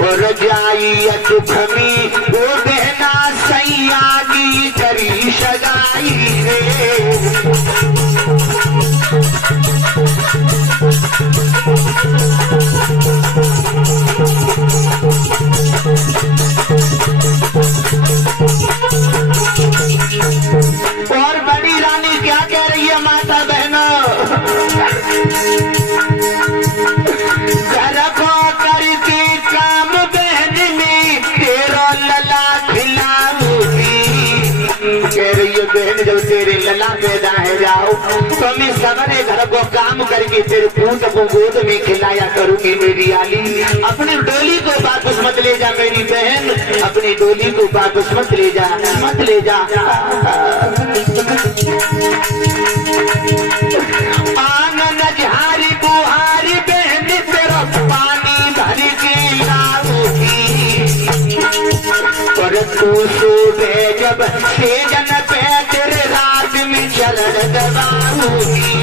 और जाई दुख में वो बहना सैया की करी सजाई रे। और बड़ी रानी क्या कह रही है माता बहनों, घर को करती काम बहन में तेरा लला खिलाऊंगी। कह रही है बहन जब तेरे लला पैदा है जाओ तो मैं सवरे घर को काम करके तेरे पूत को गोद में खिलाया करूंगी मेरी आली। अपनी डोली को वापस मत ले जा मेरी बहन, अपनी डोली को वापस मत ले जा, मत ले जा। आंगन झारी बुहारी बहन तेरा पानी भर के लाऊंगी और तू सुबह जब सेजन पे तेरे रात में चलन दबाऊंगी।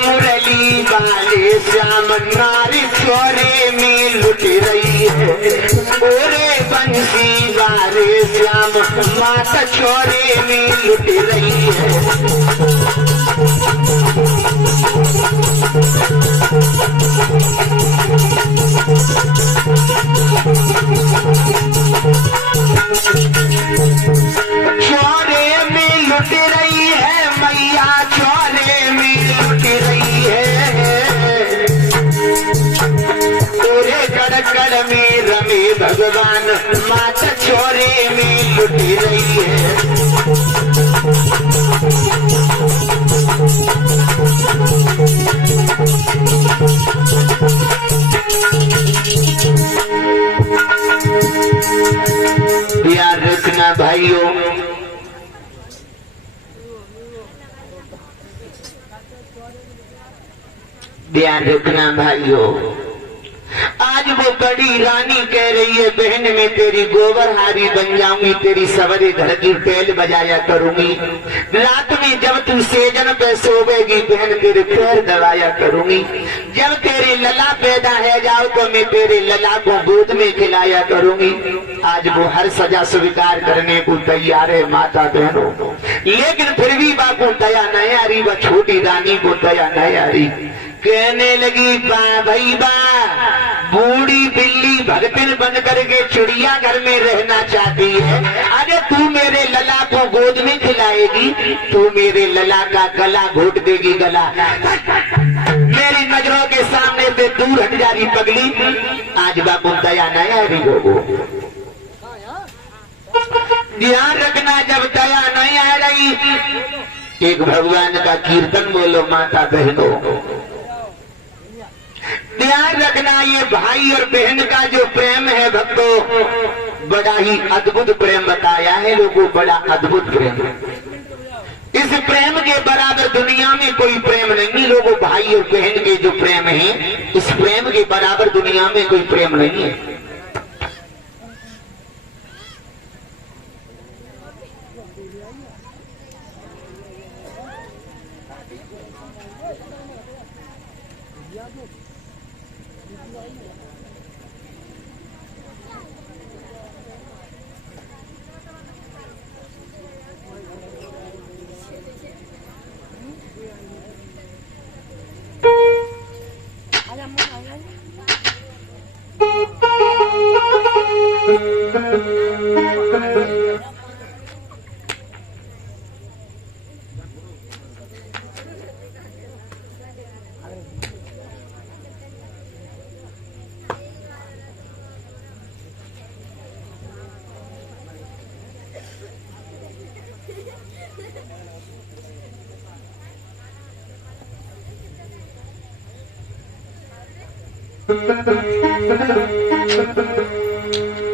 मुरली वाले श्याम नारी छोरे में लुट रही है, ओरे बंसी वाले श्याम माता छोरे में लुट रही है। छोरे में लुट रही है मैया, छोरे में लुट रही है। तेरे कड़कड़ में रमे भगवान माता छोरे में लुट रही है। याद रखना भाइयों, ध्यान रखना भाइयों, आज वो बड़ी रानी कह रही है बहन मैं तेरी गोबर हारी बन जाऊंगी, तेरी सवरे घर की टेल बजाया करूंगी। रात में जब तू सेजन पे सोवेगी बहन तेरे पैर दबाया करूंगी। जब तेरे लला पैदा है जाओ तो मैं तेरे लला को गोद में खिलाया करूंगी। आज वो हर सजा स्वीकार करने को तैयार है माता बहनों, लेकिन फिर भी बापू दया नहीं आ रही, वह छोटी रानी को दया नहीं आ रही। कहने लगी बा भाई बा, बूढ़ी बिल्ली भगतिन बन करके चिड़िया घर में रहना चाहती है। अरे तू मेरे लला को गोद में खिलाएगी, तू मेरे लला का गला घोट देगी गला। मेरी नजरों के सामने से दूर हट जा रही पगली। आज बापू दया नहीं आ रही लोगों, ध्यान रखना जब दया नहीं आ रही एक भगवान का कीर्तन बोलो माता बहनों। ध्यान रखना ये भाई और बहन का जो प्रेम है भक्तों, बड़ा ही अद्भुत प्रेम बताया है लोगों, बड़ा अद्भुत प्रेम। इस प्रेम के बराबर दुनिया में कोई प्रेम नहीं लोगों। भाई और बहन के जो प्रेम है, इस प्रेम के बराबर दुनिया में कोई प्रेम नहीं है।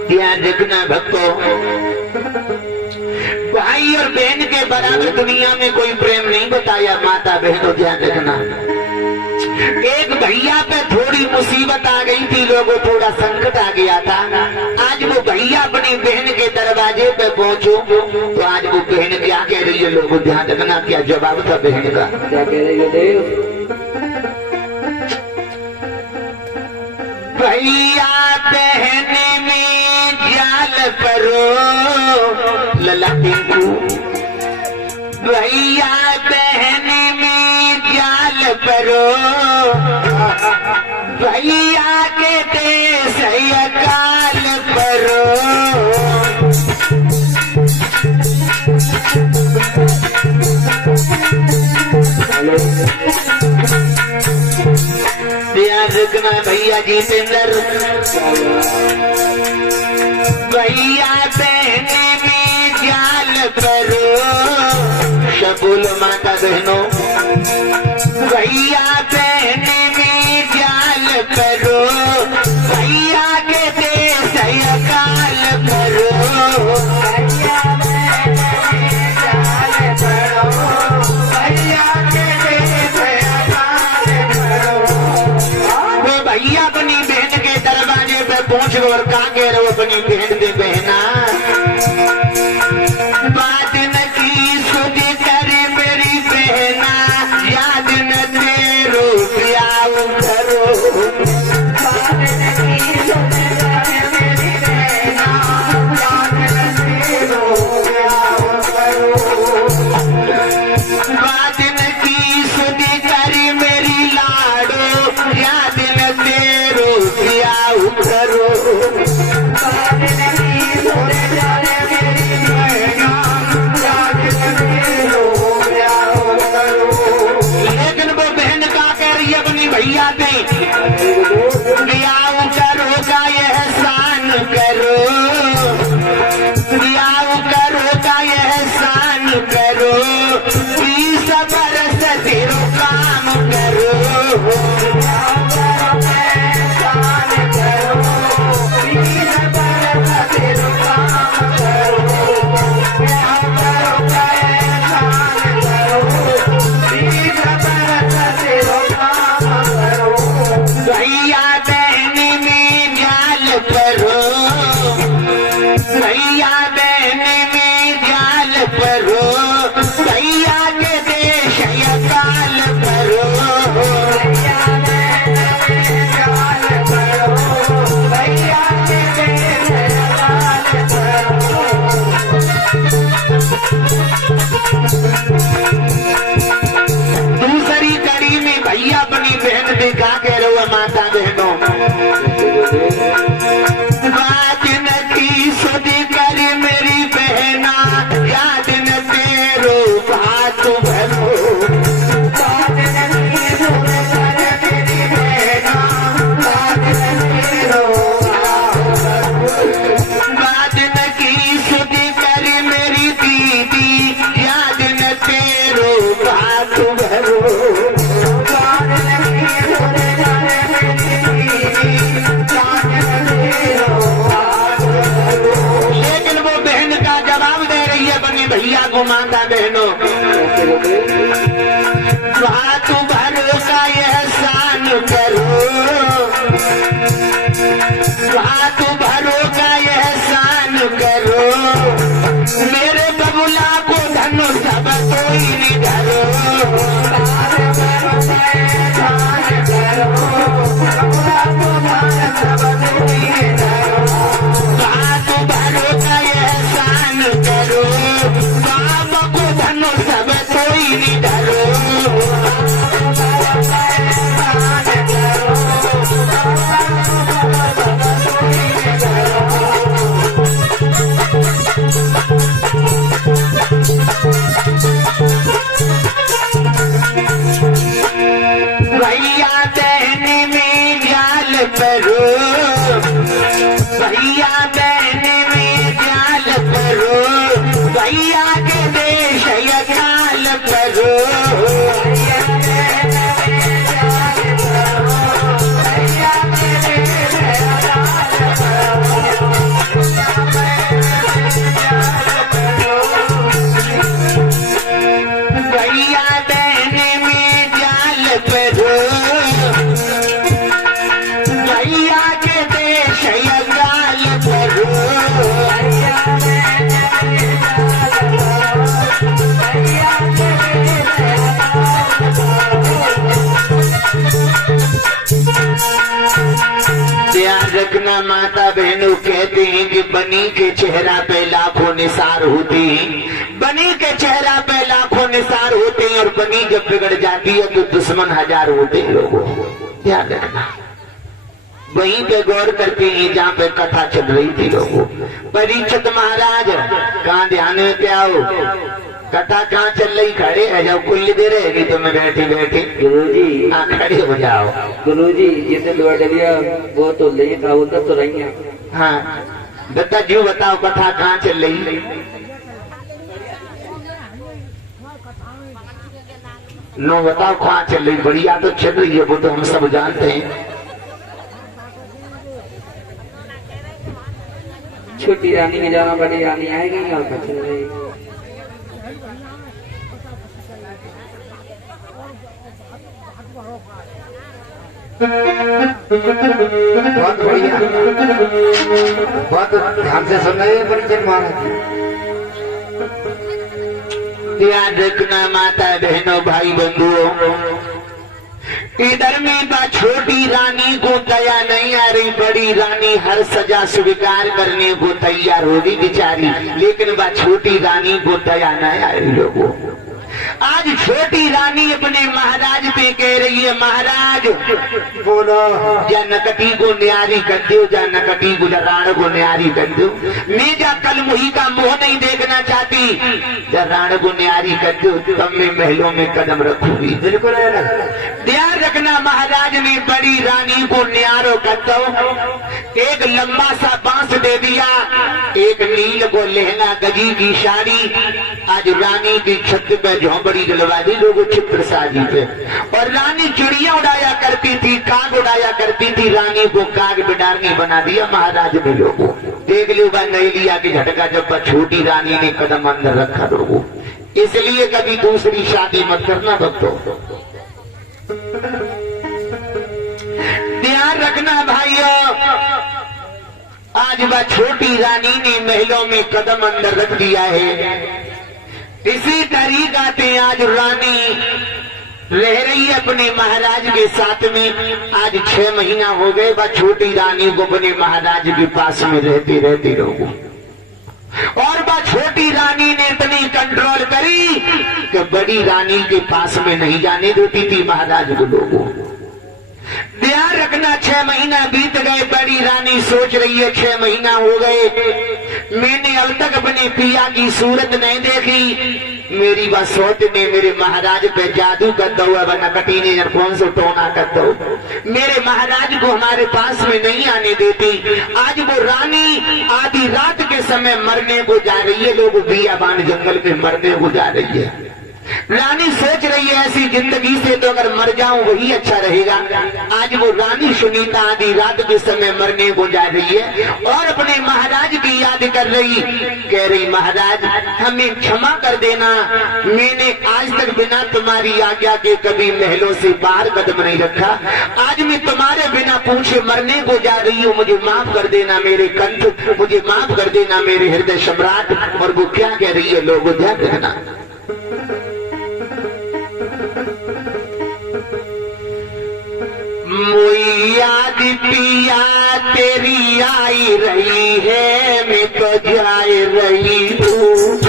ध्यान रखना भक्तों, भाई और बहन के बराबर दुनिया में कोई प्रेम नहीं बताया माता बहनों। ध्यान रखना, एक भैया पे थोड़ी मुसीबत आ गई थी लोगों, थोड़ा संकट आ गया था। आज वो भैया अपनी बहन के दरवाजे पे पहुंचो तो आज वो बहन क्या कह रही है लोगों, ध्यान रखना क्या जवाब था बहन का। क्या कह रही है देव? भैया बहन में जाल परो लला टिंकू, भैया बहन में जाल परो, भैया के देश काल परो। ध्यान रखना भैया जितेंद्र, भैया बहने में जाल करो, शबुल माता बहनों, भैया बहने में जाल करो, भैया के देश अकाल करो, भैया बहने में जाल करो, भैया के देश अकाल करो। वो भैया अपनी बहन के दरवाजे पे पहुंच और कहा कह रहे हो अपनी बहन दे बहना, बात न की सुध कर मेरी बहना, याद न तेरो प्याऊ करो, बात न की सुध कर मेरी बहना, याद न तेरो प्याऊ करो, बात न की सुध कर मेरी लाडो, याद न तेरो प्याऊ करो, बात न की सुध कर मेरी बहना, याद न तेरो प्याऊ करो। लेकिन वो बहन का कह रही है अपनी भैया पे, प्याऊ करो का एहसान करो, प्याऊ करो का एहसान करो, 20 बरस तेरो काम करो, प्याऊ करो का एहसान करो, 20 बरस तेरो काम करो, प्याऊ करो का एहसान करो, 20 बरस तेरो काम करो, भैया बहन में जाल करो, भैया बहन में जाल करो, भैया के देश अकाल करो, भैया बहन में जाल करो, भैया के देश अकाल करो। दूसरी कड़ी में भैया अपनी बहन दिखा के रहो माता बहनों, बात न की सुध कर मेरी बहना, याद न तेरो बात भरो, बात न की सुध कर मेरी बहना, याद न तेरो बात न की सुध कर मेरी दीदी, याद न तेरो बात भरो, बात न की सुध कर मेरी दीदी, याद न तेरो बात भरो। लेकिन वो बहन का जवाब दे रही है अपनी भैया को, माता बहनों, बात भरो का एहसान करो, बात भरो का एहसान करो, मेरे बबुला को धनु सब कोई नहीं धरो, बात भरो का एहसान करो, बबुला को धनु सब कोई नहीं धरो, बात भरो का एहसान करो, बाप को धनु सब कोई नहीं धरो, बात भरो का एहसान करो, भैया बहन में जाल करो, भैया बहन में जाल करो, भैया के देश अकाल करो, भैया बहन में जाल करो, भैया के देश अकाल करो, भैया बहन में जाल करो, भैया के देश अकाल करो, भैया बहन में जाल करो, भैया के देश अकाल करो। ध्यान रखना माता बहनों, कहते हैं कि बनी के चेहरा पे लाखों निसार होती हैं, बनी के चेहरा पे लाखों निसार होते हैं, और बनी जब बिगड़ जाती है तो दुश्मन हजार होते हैं लोगों। ध्यान रखना, वहीं पे गौर करते हैं जहाँ पे कथा चल रही थी लोगों। परीक्षित महाराज कहाँ ध्यान में क्या हो, कथा कहाँ चल रही? खड़े रह जाओ, कुल्ली दे रहेगी तुम्हें बैठी बैठी। गुरुजी, हाँ खड़े हो जाओ। गुरुजी जिसने दुआ डलिया वो तो ले था, वो तो रही है। हाँ दत्ता जी बताओ कथा कहाँ चल रही? नो बताओ कहाँ चल रही? बढ़िया तो चल रही है, वो तो हम सब जानते हैं। छोटी रानी के जाना, बड़ी रानी आएगी और चल रही। बहुत बढ़िया, बहुत ध्यान से सुन रहे हैं परिचय महाराज। ध्यान रखना माता बहनों भाई बंधुओं, इधर में बा छोटी रानी को दया नहीं आ रही, बड़ी रानी हर सजा स्वीकार करने को तैयार होगी बेचारी, लेकिन बा छोटी रानी को दया नहीं आ रही लोगों। आज छोटी रानी अपने महाराज पे कह रही है, महाराज बोलो या नकटी को न्यारी कर दो, या नकटी को राण को न्यारी कर दो। मैं जा कल मुही का मुंह नहीं देखना चाहती, या राण को न्यारी कर दो, तब मैं महलों में कदम रखूंगी। बिल्कुल ध्यान रखना, महाराज ने बड़ी रानी को न्यारो कर दो, एक लंबा सा बांस दे दिया, एक नील को लहंगा गजी की साड़ी। आज रानी की छत पे झोंपड़ी जलवा दी लोगों चित्र साजी पे, और रानी चिड़िया उड़ाया करती थी, काग उड़ाया करती थी, रानी को काग बिडारनी बना दिया महाराज ने लोगों। देख लो बा नहीं लिया कि झटका जब छोटी रानी ने कदम अंदर रखा लोगों। इसलिए कभी दूसरी शादी मत करना भक्तों। ध्यान रखना भाइयों, आज वह छोटी रानी ने महलों में कदम अंदर रख दिया है। इसी तरीका से आज रानी रह रही है अपने महाराज के साथ में। आज 6 महीना हो गए वह छोटी रानी को अपने महाराज के पास में रहती रहती लोगों, और वह छोटी रानी ने इतनी कंट्रोल करी कि बड़ी रानी के पास में नहीं जाने देती थी महाराज को लोगों। ध्यान रखना, 6 महीना बीत गए, बड़ी रानी सोच रही है 6 महीना हो गए, मैंने अब तक अपने पिया की सूरत नहीं देखी। मेरी बात सोच ने मेरे महाराज पे जादू कर दो, अब नकटी ने कौन सो टोना कर दो, मेरे महाराज को हमारे पास में नहीं आने देती। आज वो रानी आधी रात के समय मरने को जा रही है, लोग बियाबान जंगल में मरने को जा रही है। रानी सोच रही है ऐसी जिंदगी से तो अगर मर जाऊं वही अच्छा रहेगा। आज वो रानी सुनीता आधी रात के समय मरने को जा रही है और अपने महाराज की याद कर रही, कह रही महाराज हमें क्षमा कर देना, मैंने आज तक बिना तुम्हारी आज्ञा के कभी महलों से बाहर कदम नहीं रखा, आज मैं तुम्हारे बिना पूछे मरने को जा रही हूँ, मुझे माफ कर देना मेरे कंठ, मुझे माफ कर देना मेरे हृदय सम्राट। और वो क्या कह रही है लोगों, ध्यान रखना, मोई याद पिया तेरी आई रही है, मैं तो जाए रही हूँ।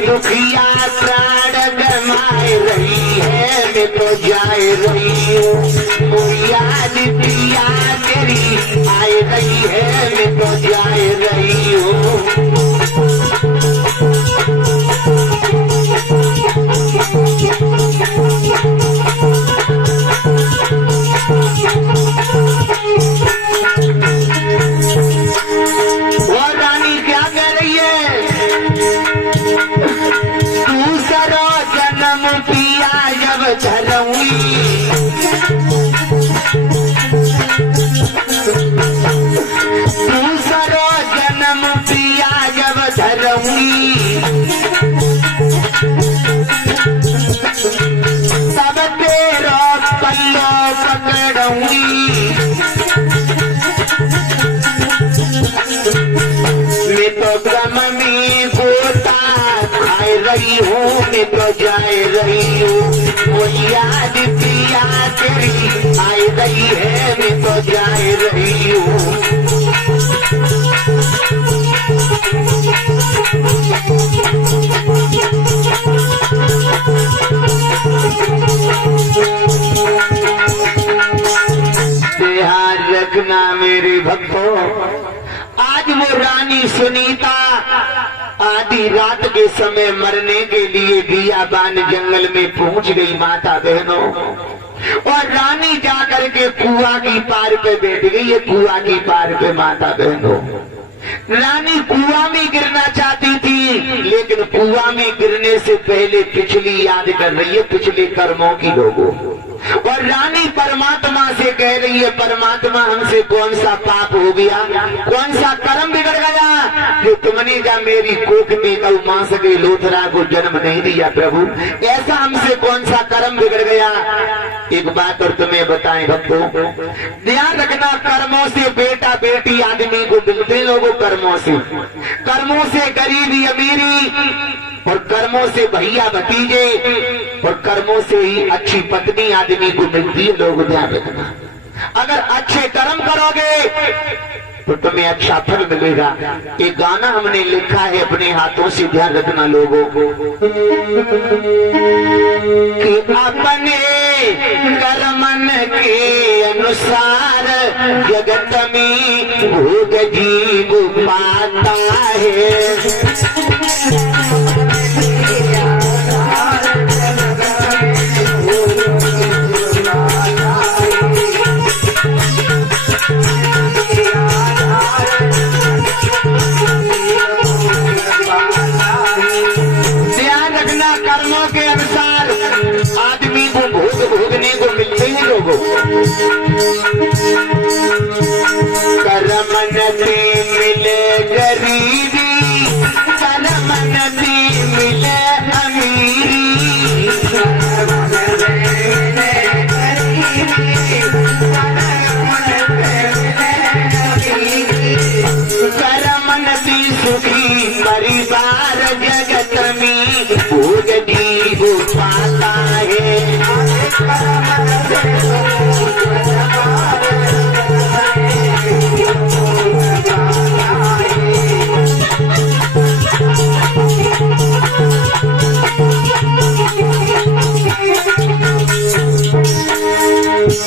दुखिया प्राण गमाए रही है, मैं तो जाए रही हूँ। वो याद पिया तेरी आए रही है, मैं तो जाए रही हूँ। दूसरो जन्म पिया बल्लो पकड़ूंगी, मैं तो गम में गोता खाए रही हूँ, मैं तो जाए रही हूँ, वो याद पिया तेरी आए रही है, मैं तो जाए रही हूँ। ध्यान रखना मेरे भक्तों, आज वो रानी सुनीता आधी रात के समय मरने के लिए बियाबान जंगल में पहुंच गई माता बहनों, और रानी जाकर के कुआं की पार पे बैठ गई है। कुआं की पार पे माता बहनों, रानी कुआं में गिरना चाहती थी, लेकिन कुआं में गिरने से पहले पिछली याद कर रही है, पिछले कर्मों की लोगों। और रानी परमात्मा से कह रही है, परमात्मा हमसे कौन सा पाप हो गया, कौन सा कर्म बिगड़ गया जो तुमने जा मेरी कोख में गौ मांस के लोथरा को जन्म नहीं दिया। प्रभु ऐसा हमसे कौन सा कर्म बिगड़ गया। एक बात और तुम्हें बताएं भक्तों, ध्यान रखना, कर्मों से बेटा बेटी आदमी को मिलते लोगों, कर्मों से गरीबी अमीरी, और कर्मों से भैया भतीजे, और कर्मों से ही अच्छी पत्नी आदमी को मिलती है। लोग ध्यान रखना, अगर अच्छे कर्म करोगे तो तुम्हें अच्छा फल मिलेगा। एक गाना हमने लिखा है अपने हाथों से, ध्यान रखना लोगों को, कि अपने कर्मन के अनुसार जगत में भोग जीव पाता है। कर्मों के अनुसार आदमी को भोगने को मिलते हैं लोगों। कर्मन से मिले गरीबी, कर्मन से मिले अमीरी, कर्मन से सुखी परिवार जगत में भोग जीव पाता है।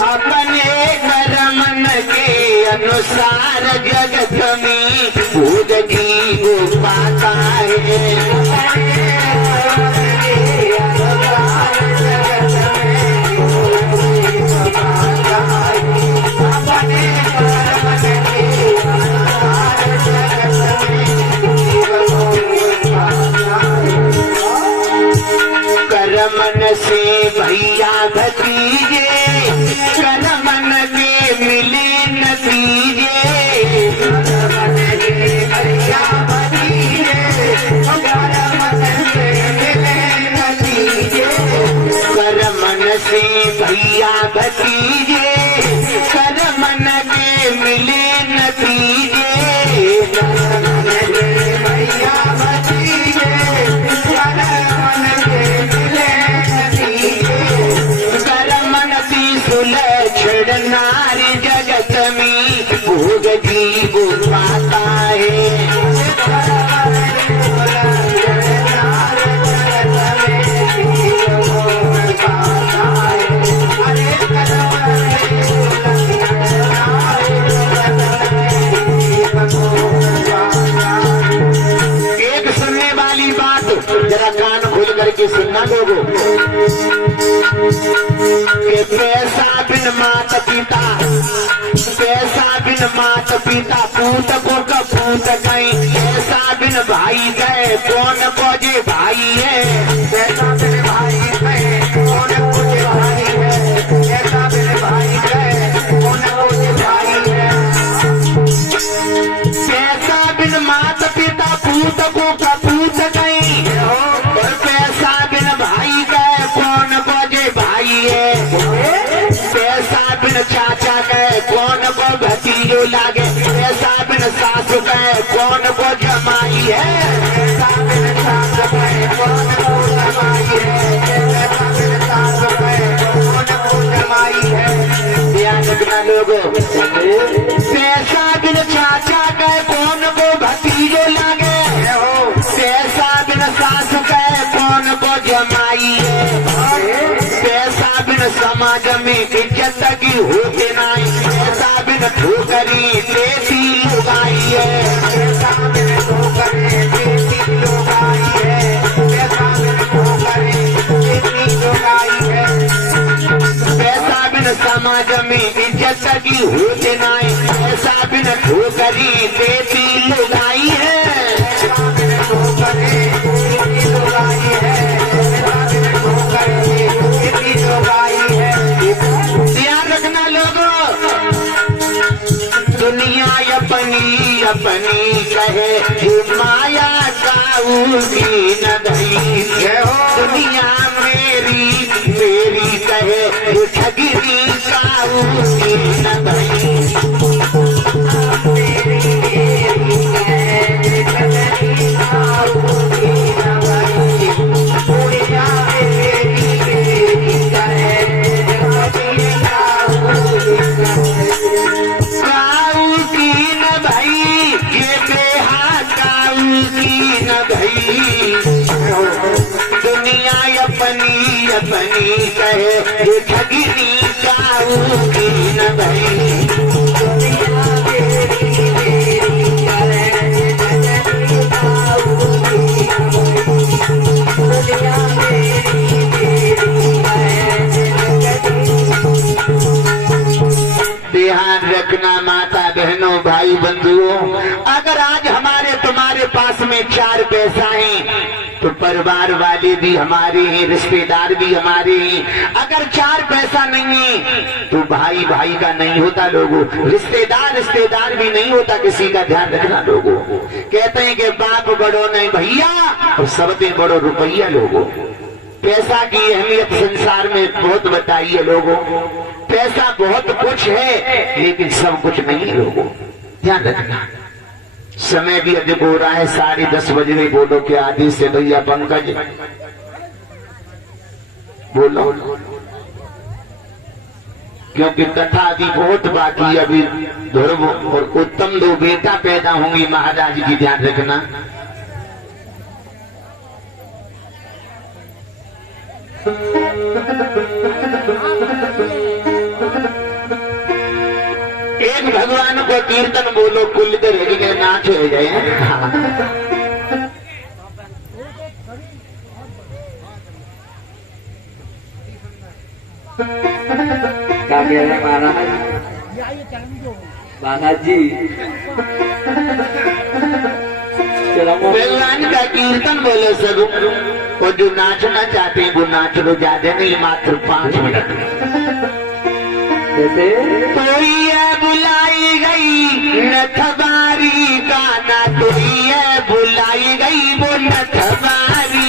अपने कर्मन के अनुसार जगत में भोग जीव पाता है। कर्मन से भैया भतीजे, कर्मन के मिले नतीजे, कर्मन से भैया भतीजे, कर्मन से मिले नतीजे, कर्मन से भैया भतीजे, कर्मन के मिले नतीजे, कर्मन से भैया भतीजे, कर्मन के मिले नतीजे, कर्मन की सुलझड़ नारी जगत में भोग जीव पाता है। एक सुनने वाली बात जरा कान खोल करके सुनना लोगों, कि पैसा बिन माता पिता, पैसा बिन माता पिता पूत को कपूत गई, पैसा बिन भाई गए कौन खोजे भाई है, पैसा बिन भाई गए कौन खोजे भाई है, पैसा बिन भाई गए कौन खोजे भाई है, पैसा बिन माता पिता पूत को कपूत गई, और पैसा बिन भाई गए कौन खोजे भाई है। कै कौन को जमाई है, ऐसा बिन सास कै कौन को जमाई है, ऐसा बिन सास कै कौन को जमाई है। ध्यान रखना लोगो, पैसा बिन चाचा कै कौन को भतीजो लागे, पैसा बिन सास कै कौन को जमाई है, पैसा बिन समाज में इज्जत की होते नहीं, पैसा बिन ठोकरी देती लुगाई है, पैसा बिन ठोकरी देती लुगाई है, पैसा बिन ठोकरी देती लुगाई है। पैसा बिन समाज में इज्जत की होते नहीं, पैसा बिन ठोकरी देती लुगाई है, पैसा बिन ठोकरी देती लुगाई है, पैसा बिन ठोकरी देती लुगाई है। ध्यान रखना लोगों, दुनिया अपनी अपनी कहे ये माया काऊगी न धई, दुनिया मेरी मेरी कहे ये ठगरी काऊगी न धई, दुनिया अपनी अपनी कहे ये ठगनी काऊगी न भई, ध्यान रखना माता बहनों भाई बंधुओं, अगर आज हमारे तुम्हारे पास में 4 पैसा है तो परिवार वाले भी हमारे हैं, रिश्तेदार भी हमारे हैं। अगर 4 पैसा नहीं है तो भाई भाई का नहीं होता लोगों, रिश्तेदार रिश्तेदार भी नहीं होता किसी का। ध्यान रखना लोगों, कहते हैं कि बाप बड़ो नहीं भैया और सबसे बड़ो रुपया लोगों। पैसा की अहमियत संसार में बहुत बताई है लोगों, पैसा बहुत कुछ है लेकिन सब कुछ नहीं है लोगों। ध्यान रखना, समय भी अधिक हो रहा है, 10:30 बजे में बोलो के आदेश से भैया पंकज बोलो, क्योंकि कथा अभी बहुत बाकी, अभी ध्रुव और उत्तम 2 बेटा पैदा होंगी महाराज की। ध्यान रखना, एक भगवान को कीर्तन बोलो, कुल के रेगी नाच हो जाए। क्या कह रहे हैं महाराज? महाराज जी भगवान का कीर्तन बोलो सब, और जो नाचना चाहते हैं वो नाच लो, ज्यादा नहीं, मात्र 5 मिनट। जैसे कोई है बुलाई गई नथबारी गाना, कोई है बुलाई गई वो नथबारी,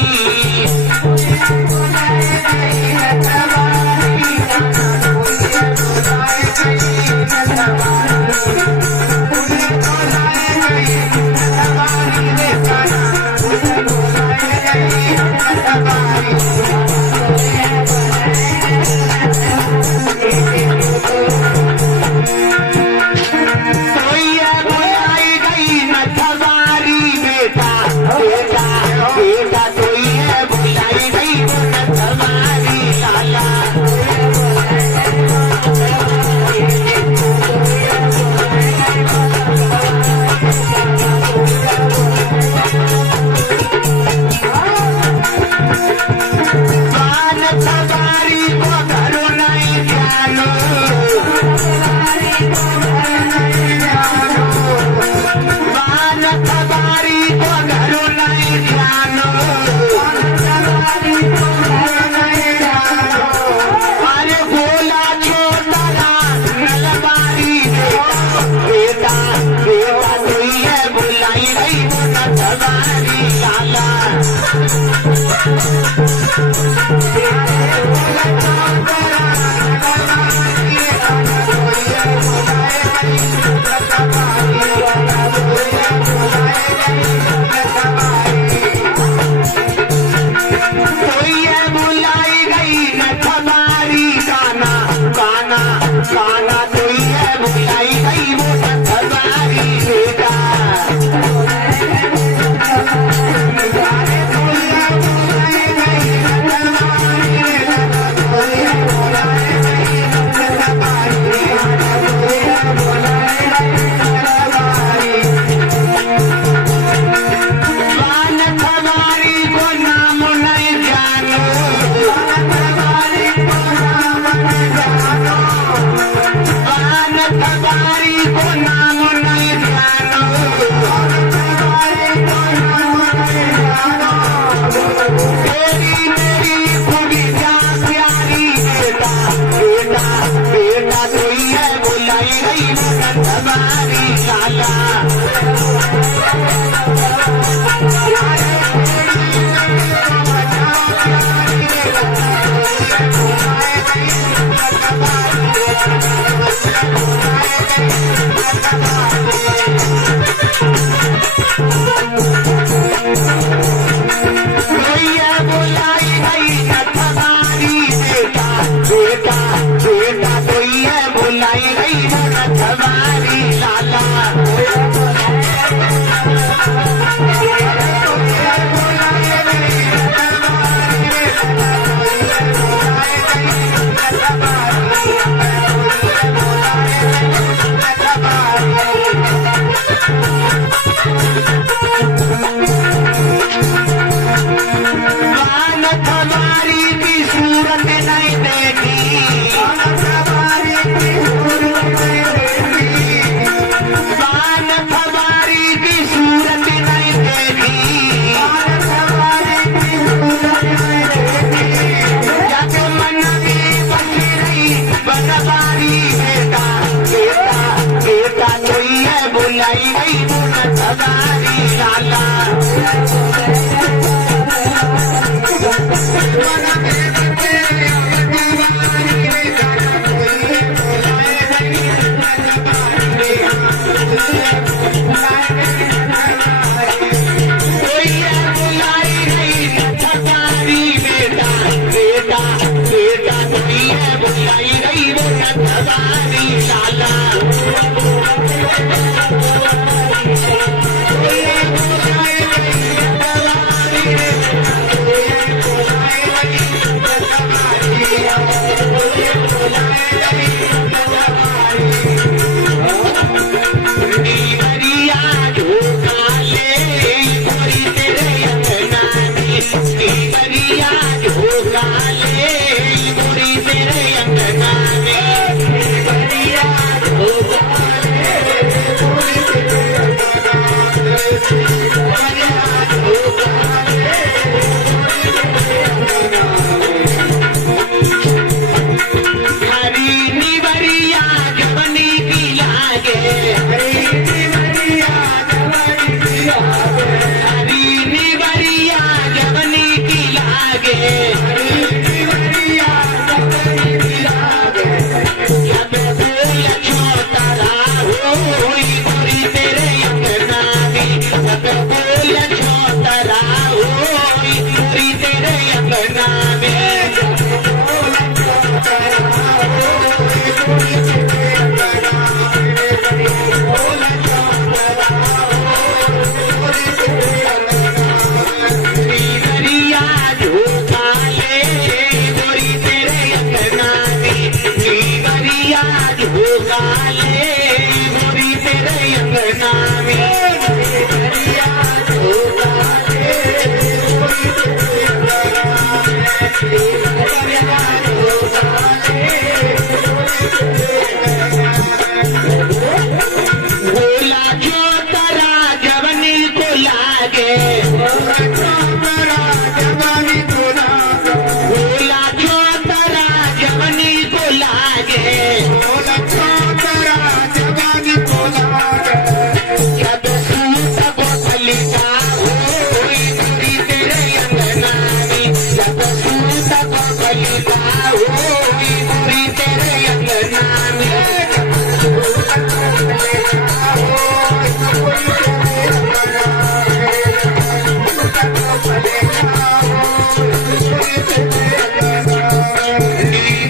काना कोई है बुलाई गई वो हमारी बेटा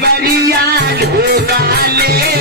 बरिया ढोकाले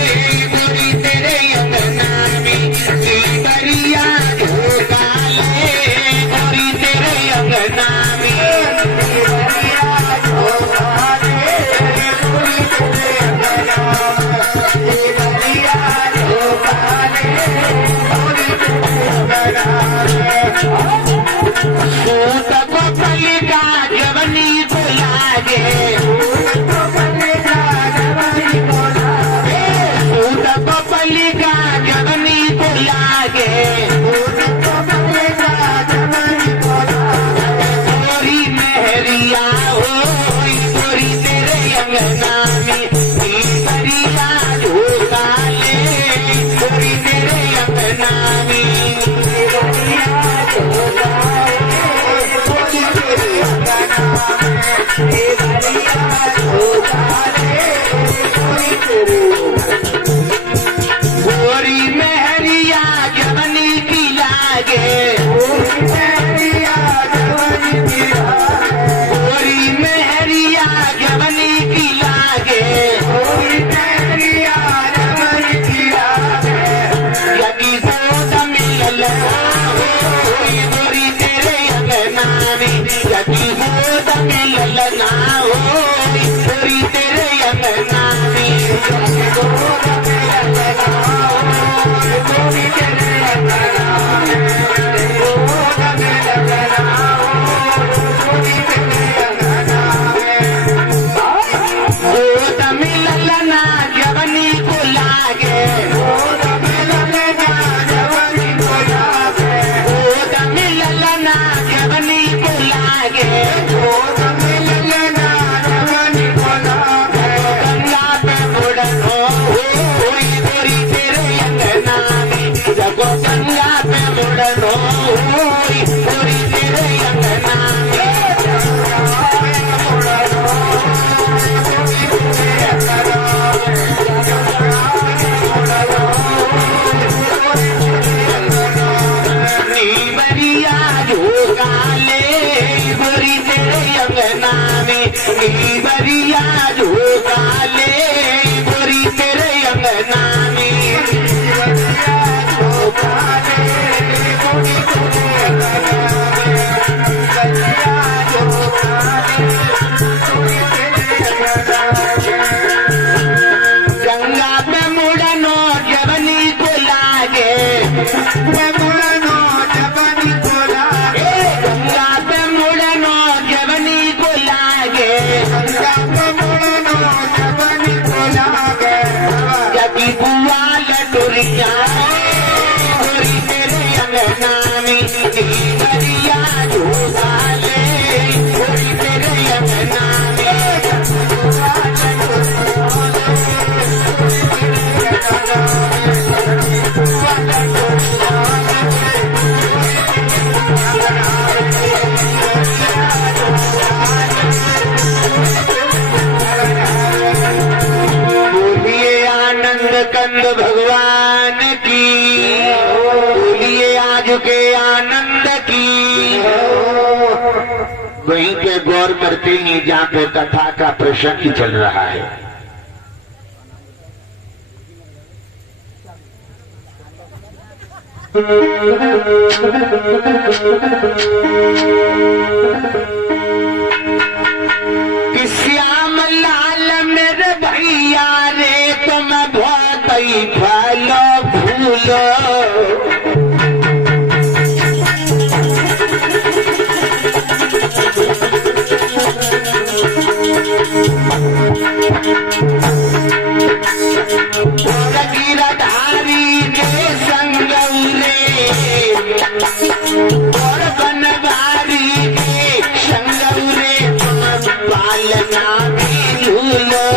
कंद भगवान की, बोलिए आज के आनंद की। वहीं पे गौर करते ही जहाँ पे कथा का प्रसंग चल रहा है। श्याम लाल मेरे भैया रे तुम बहुत ही फलो फूलो, गिरधारी के संगौरे और बनवारी के संगौरे तुम पालना भी झूलो।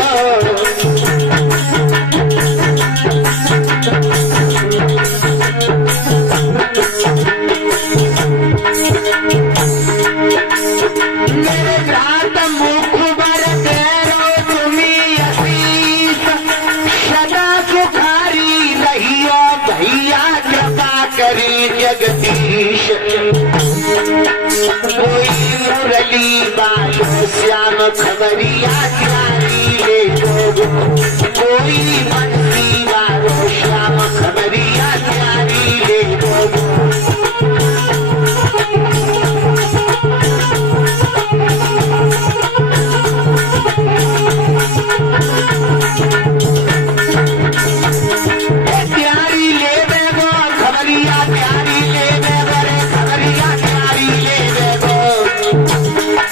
मेरे घाट मुख बर तेरो तुम्हें असीस, सदा सुखारी रहियो भैया कृपा करी जगदीश। कोई मुरली बालो श्याम खबरिया प्यारी ले लोगो, कोई बंसी बालो श्याम खबरिया प्यारी ले लोगो। प्यारी ले बेगो खबरिया प्यारी ले बेगो रे खबरिया प्यारी ले बेगो।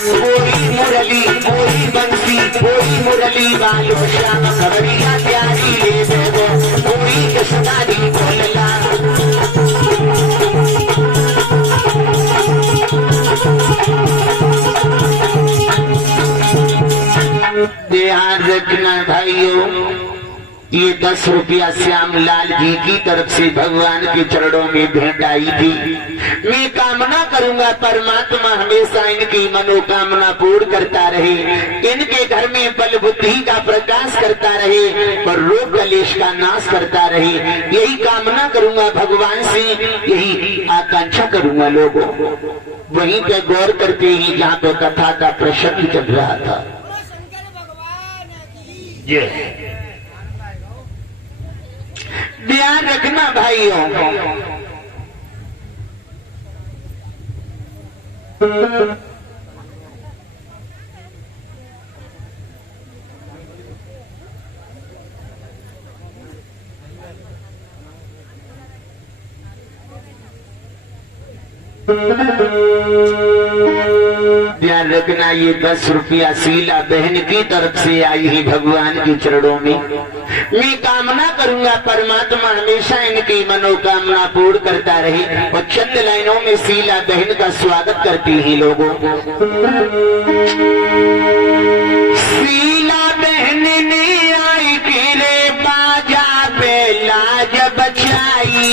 कोई मुरली कोई बंसी कोई मुरली वालो श्याम खबरिया प्यारी ले बेगो, कोई कृष्णारी बोलला। ध्यान रखना भाइयों, ये 10 रुपया श्यामलाल जी की तरफ से भगवान के चरणों में भेंट आई थी। मैं कामना करूंगा परमात्मा हमेशा इनकी मनोकामना पूर्ण करता रहे, इनके घर में बल बुद्धि का प्रकाश करता रहे और रोग कलेश का नाश करता रहे। यही कामना करूंगा भगवान से, यही आकांक्षा करूंगा लोगों। वहीं पे गौर करते ही जहाँ पे कथा का प्रसंग चल रहा था, ध्यान रखना भाइयों। ध्यान रखना, ये 10 रुपया शीला बहन की तरफ से आई है भगवान के चरणों में। मैं कामना करूंगा परमात्मा हमेशा इनकी मनोकामना पूर्ण करता रहे। और चंद लाइनों में शीला बहन का स्वागत करती है लोगों। शीला बहन ने आई के रे बाजा पे लाज बचाई,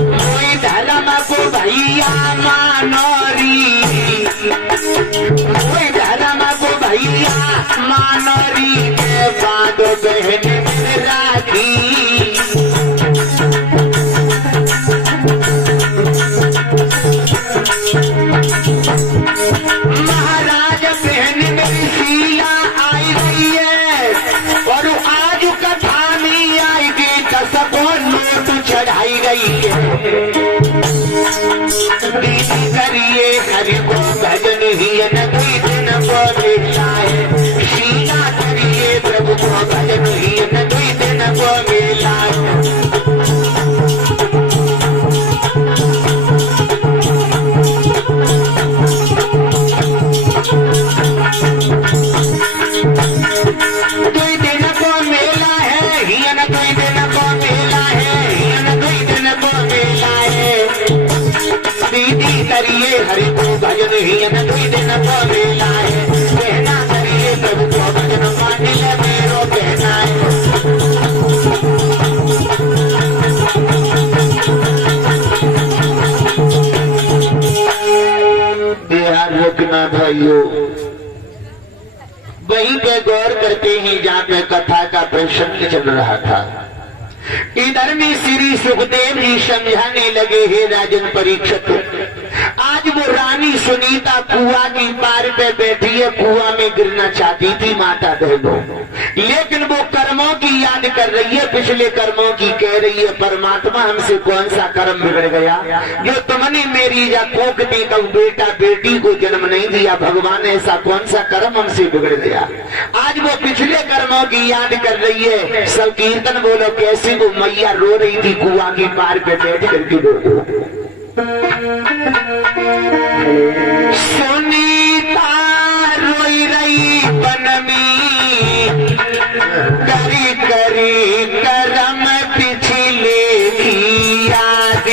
कोई धर्म को भैया मानोरी, कोई धर्म को भैया मानोरी के बाद बहन राखी। महाराज बहन मेरी शीला आई गई है और आज कथा में आएगी 10 को नोट चढ़ाई गई है। दीदी करिए हरि को भजन ही न कोई दिन को मिलता है। शीला करिए प्रभु को भजन ही न कोई दिन को मिला है। करिए हरि को भजन ही न कोई दिन को मिला है। कहना करिए प्रभु को भजन मान ले मेरो कहना है। ध्यान रखना भाइयों, वहीं पे गौर करते ही जहाँ पे कथा का प्रसंग चल रहा था, इधर में श्री सुखदेव जी समझाने लगे हे राजन परीक्षित, आज वो रानी सुनीता कुआं की पार पे बैठी है, कुआं में गिरना चाहती थी माता बहनों, लेकिन वो कर्मों की याद कर रही है, पिछले कर्मों की कह रही है परमात्मा हमसे कौन सा कर्म बिगड़ गया जो तुमने मेरी या कोख दी कब बेटा बेटी को जन्म नहीं दिया। भगवान ऐसा कौन सा कर्म हमसे बिगड़ गया। आज वो पिछले कर्मों की याद कर रही है। सब कीर्तन बोलो कैसे वो मैया रो रही थी कुआं की पार पे बैठ करके रो। सुनीता रोई रही बनमी करी करी करम पिछले की याद।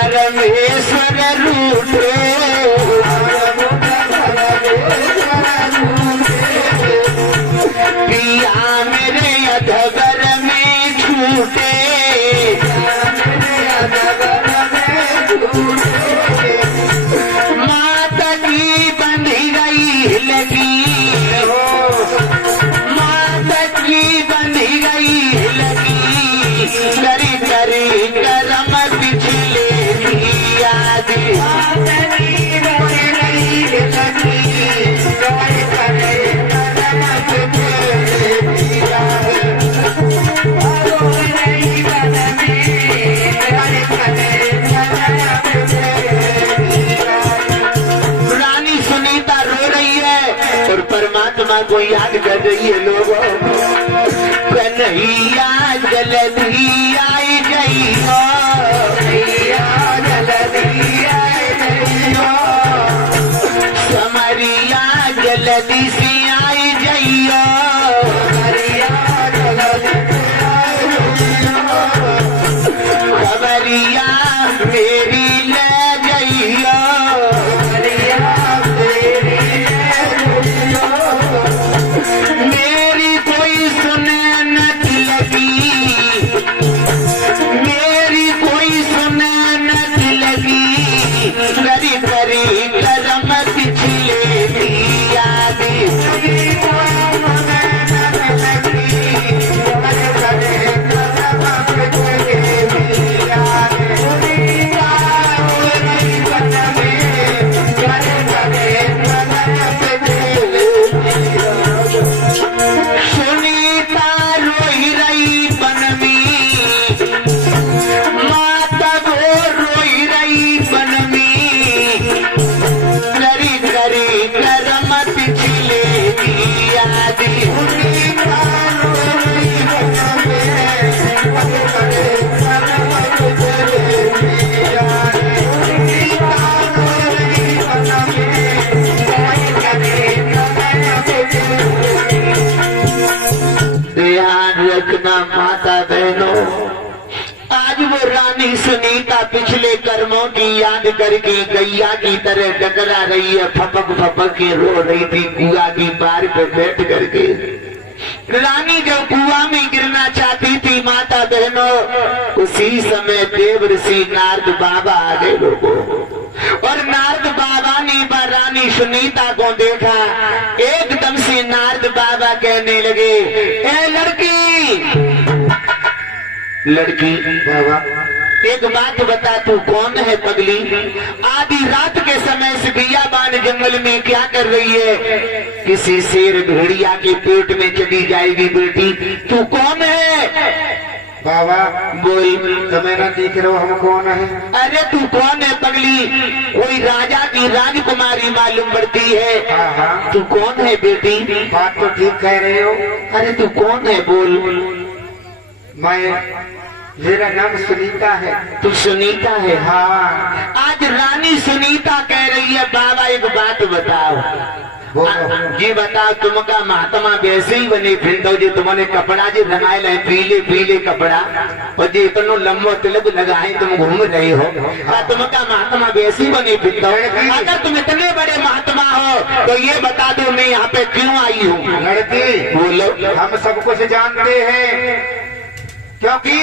परमेश्वर रूठे पिया मेरे अधगर में छूटे। माता की बंधी गई लगी, माता की बंधी गई लगी, करी करी करम पिछले याद। रानी सुनीता रो रही है और परमात्मा को याद कर रही है। लोगों कन्हैया जल्दी आई गई हो, समरिया जल्दी से आई जाइयो, सुनीता पिछले कर्मों की याद करके गैया की तरह डकरा रही है, फपक फपक के रो रही थी कुआं की पार पे बैठ करके। रानी जब कुआं में गिरना चाहती थी माता बहनों, उसी समय देव ऋषि नारद बाबा आ गए लोगों, और नारद बाबा ने रानी सुनीता को देखा। एकदम से नारद बाबा कहने लगे, ए लड़की बाबा एक बात बता, तू कौन है पगली? आधी रात के समय से बियाबान जंगल में क्या कर रही है? किसी शेर भेड़िया के पेट में चली जाएगी बेटी, तू कौन है? बाबा बोल। तो मेरा देख रहे हो हम कौन है? अरे तू कौन है पगली? कोई राजा की राजकुमारी मालूम पड़ती है। हाँ। तू कौन है बेटी? बात तो ठीक कह रहे हो। अरे तू कौन है बोल। मेरा नाम सुनीता है। तू सुनीता है? हाँ। आज रानी सुनीता कह रही है बाबा एक बात बताओ। जी बताओ, तुमका महात्मा वैसे ही बने फिरते जी, तुमने कपड़ा जी रंगाए है पीले पीले कपड़ा, और जी इतना लंबो तिलक लगाए तुम घूम रहे हो, तुमका महात्मा वैसे ही बने फिरते हो। अगर तुम इतने बड़े महात्मा हो तो ये बता दो मैं यहाँ पे क्यों आई हूँ? लड़की बोलो। हम सब कुछ जानते हैं, क्योंकि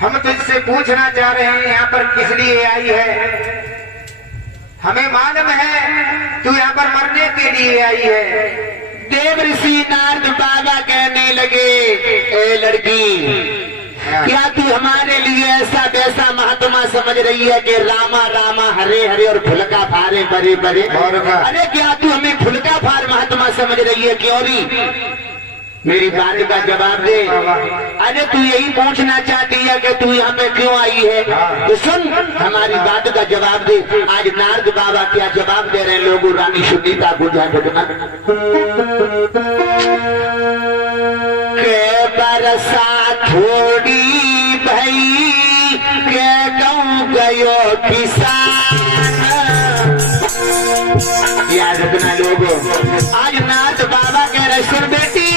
हम तुझसे पूछना चाह रहे हैं यहाँ पर किस लिए आई है। हमें मालूम है तू यहाँ पर मरने के लिए आई है। देव ऋषि नारद बाबा कहने लगे, ए लड़की क्या तू हमारे लिए ऐसा वैसा महात्मा समझ रही है कि रामा रामा हरे हरे और फुलका फारे बरे बरे? अरे क्या तू हमें फुलका फार महात्मा समझ रही है? क्यों नहीं? मेरी बात का जवाब दे। अरे तू यही पूछना चाहती है कि तू यहाँ पे क्यों आई है? तो सुन हमारी बात का जवाब दे। आज नारद बाबा क्या जवाब दे रहे हैं लोगों, रानी सुनीता को ध्यान रखना। के बरसा थोड़ी भई के गाँव गयो किसान, याद रखना लोगों। आज नारद बाबा कह रहे सुन बेटी,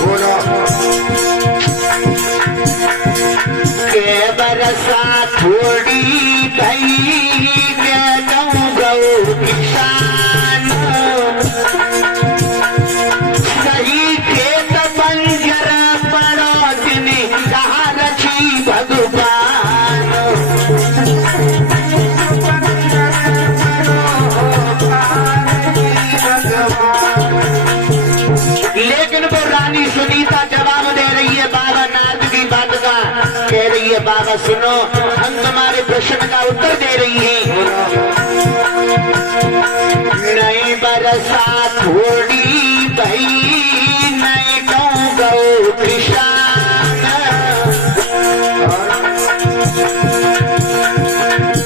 बोलो। के बरसा थोड़ी भई के गाँव गयो किसान, सही खेत बंजर पड़ोसनी कहा रची भगवान। लेकिन वो रानी सुनीता जवाब दे रही है बाबा नारद की बात का। कह रही है बाबा सुनो, हम तुम्हारे प्रश्न का उत्तर दे रही हैं। नई बरसात थोड़ी भई नए गाँव गौ किसान,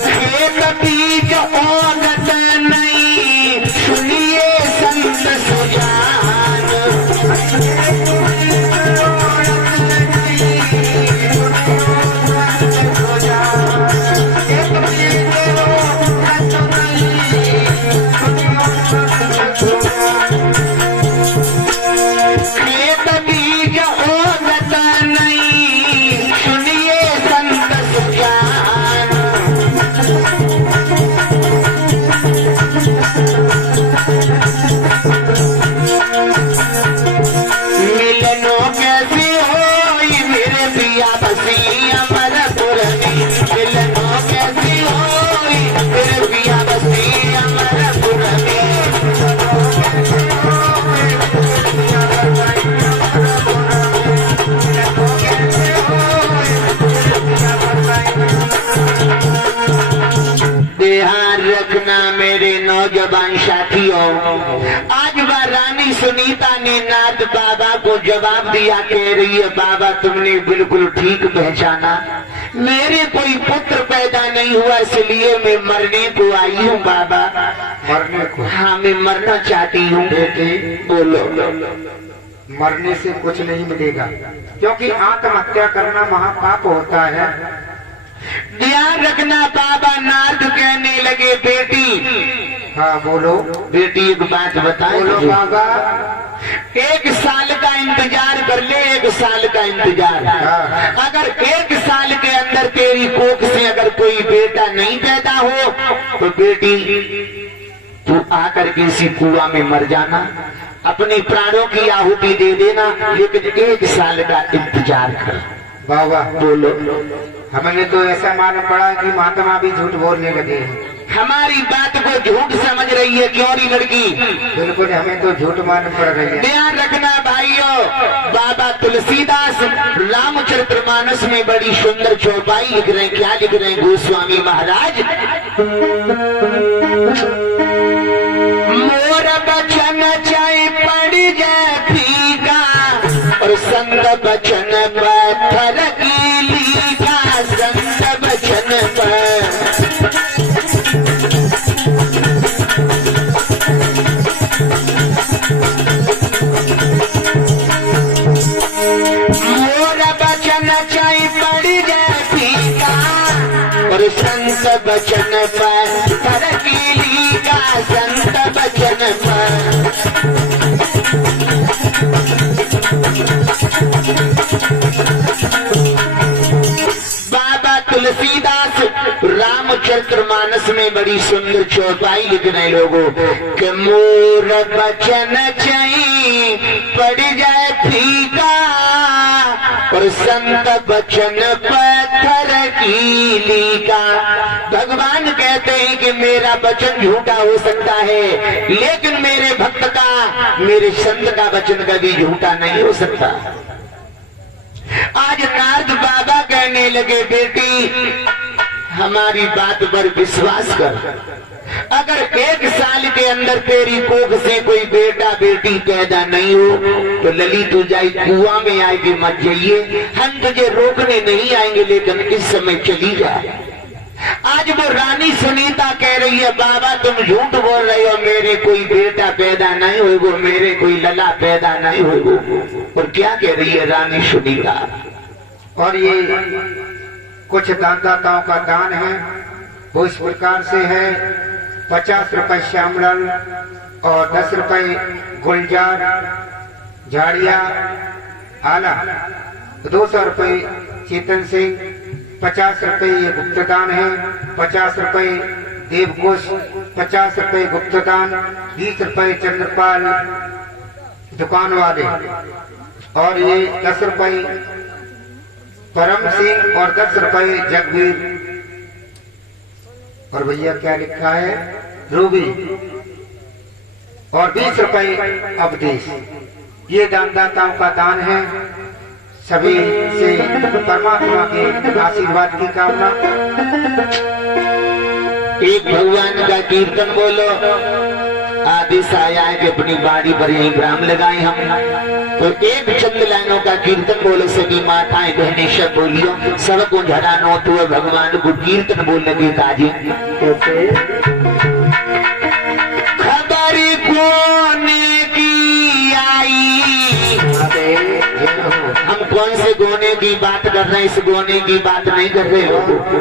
खेत बीज ओगत नहीं सुनिए संत सुजान। खेत बीज ओगत नहीं सुनिए संत सुजान। मिलनो कैसे होई मेरे पिया बसी अमरपुर में, मिलनो कैसे होई मेरे पिया बसी अमरपुर में। ध्यान रखना मेरे नौजवान साथियों, आज वह रानी सुनीता ने नारद बाबा को जवाब दिया। कह रही है बाबा तुमने बिल्कुल ठीक पहचाना, मेरे कोई पुत्र पैदा नहीं हुआ इसलिए मैं मरने को आई हूँ बाबा। मरने को? हाँ मैं मरना चाहती हूँ। बेटी बोलो। मरने से कुछ नहीं मिलेगा, क्योंकि आत्महत्या करना महापाप होता है। ध्यान रखना बाबा नारद कहने लगे बेटी हाँ बोलो। बेटी एक बात बताए बोलो मुझे। बाबा। 1 साल का इंतजार कर ले, 1 साल का इंतजार। हाँ। अगर 1 साल के अंदर तेरी कोख से अगर कोई बेटा नहीं पैदा हो तो बेटी तू आकर के इसी कुआं में मर जाना, अपने प्राणों की आहुति दे देना, लेकिन 1 साल का इंतजार कर। बाबा बोलो। हमें तो ऐसा मालूम पड़ा कि महात्मा भी झूठ बोलने लगे हैं। हमारी बात को झूठ समझ रही है क्यों री लड़की? बिल्कुल हमें तो झूठ मालूम पड़ रही है। ध्यान रखना भाइयों, बाबा तुलसीदास रामचरितमानस में बड़ी सुंदर चौपाई लिख रहे हैं। क्या लिख रहे हैं गोस्वामी महाराज? मोर बचन चाहे पड़ जाए फीका और संत बचन पत्थर की लीका, संत बचन पर चाहे पड़ जाए फीका और संत बचन पर तरकीली का, संत बचन पर। बाबा तुलसीदास रामचरितमानस में बड़ी सुंदर चौपाई लिख रहे लोगों कि मोर बचन चाहे पड़ जाए फीका और संत बचन पत्थर की लीका। भगवान कहते हैं कि मेरा वचन झूठा हो सकता है, लेकिन मेरे भक्त का, मेरे संत का वचन कभी झूठा नहीं हो सकता। आज नारद बाबा कहने लगे बेटी हमारी बात पर विश्वास कर, अगर 1 साल के अंदर तेरी कोख से कोई बेटा बेटी पैदा नहीं हो तो लली तू जाई कुआं में आएगी, मत जाइए, हम तुझे रोकने नहीं आएंगे, लेकिन इस समय चली जा। आज वो रानी सुनीता कह रही है बाबा तुम झूठ बोल रहे हो, मेरे कोई बेटा पैदा नहीं होगा, मेरे कोई लला पैदा नहीं होगा। और क्या कह रही है रानी सुनीता? और ये कुछ दानदाताओं का दान है, वो इस प्रकार से है। 50 रुपए श्यामलाल और 10 रुपए गुलजार झाड़िया आला, 200 रुपए चेतन सिंह, 50 रुपए ये गुप्तदान है, 50 रुपए देवकोश, 50 रुपए गुप्तदान, 20 रुपए चंद्रपाल दुकान वाले, और ये 10 रुपए परम सिंह और 10 रुपए जगवीर। और भैया क्या लिखा है? रूबी, और 20 रुपए अवधेश। ये दानदाताओं का दान है। सभी से परमात्मा के आशीर्वाद की कामना। एक भगवान का कीर्तन बोलो। आदेश आया है कि अपनी बाड़ी पर यही ग्राम लगाए हम, तो एक चंद लाइनों का कीर्तन बोलो। सभी माताएं बहनें सब बोलियो, सबको झड़ा नोट हुए भगवान को कीर्तन बोलने की काजी। खबर कोने की आई, हम कौन से गोने की बात कर रहे हैं? इस गोने की बात नहीं कर रहे हो,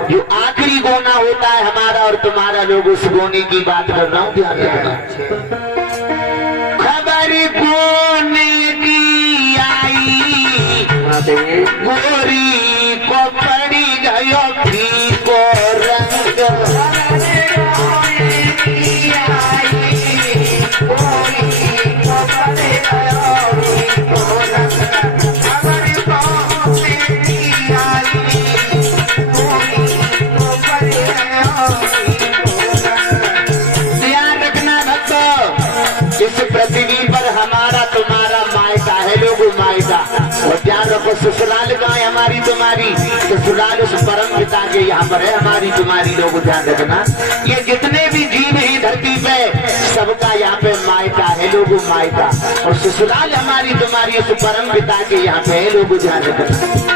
जो आखिरी गोना होता है हमारा और तुम्हारा, लोग उस गोने की बात कर रहा हूँ। ध्यान रखना। खबर गोने की आई, गोरी को पड़ी गयो फीको रंग। और ध्यान रखो ससुराल का है हमारी तुम्हारी, ससुराल उस परम पिता के यहाँ पर है हमारी तुम्हारी। लोग ध्यान रखना, ये जितने भी जीव हैं धरती पे सबका यहाँ पे मायका है, लोगों मायका, और ससुराल हमारी तुम्हारी उस परम पिता के यहाँ पे है। लोग ध्यान रखना।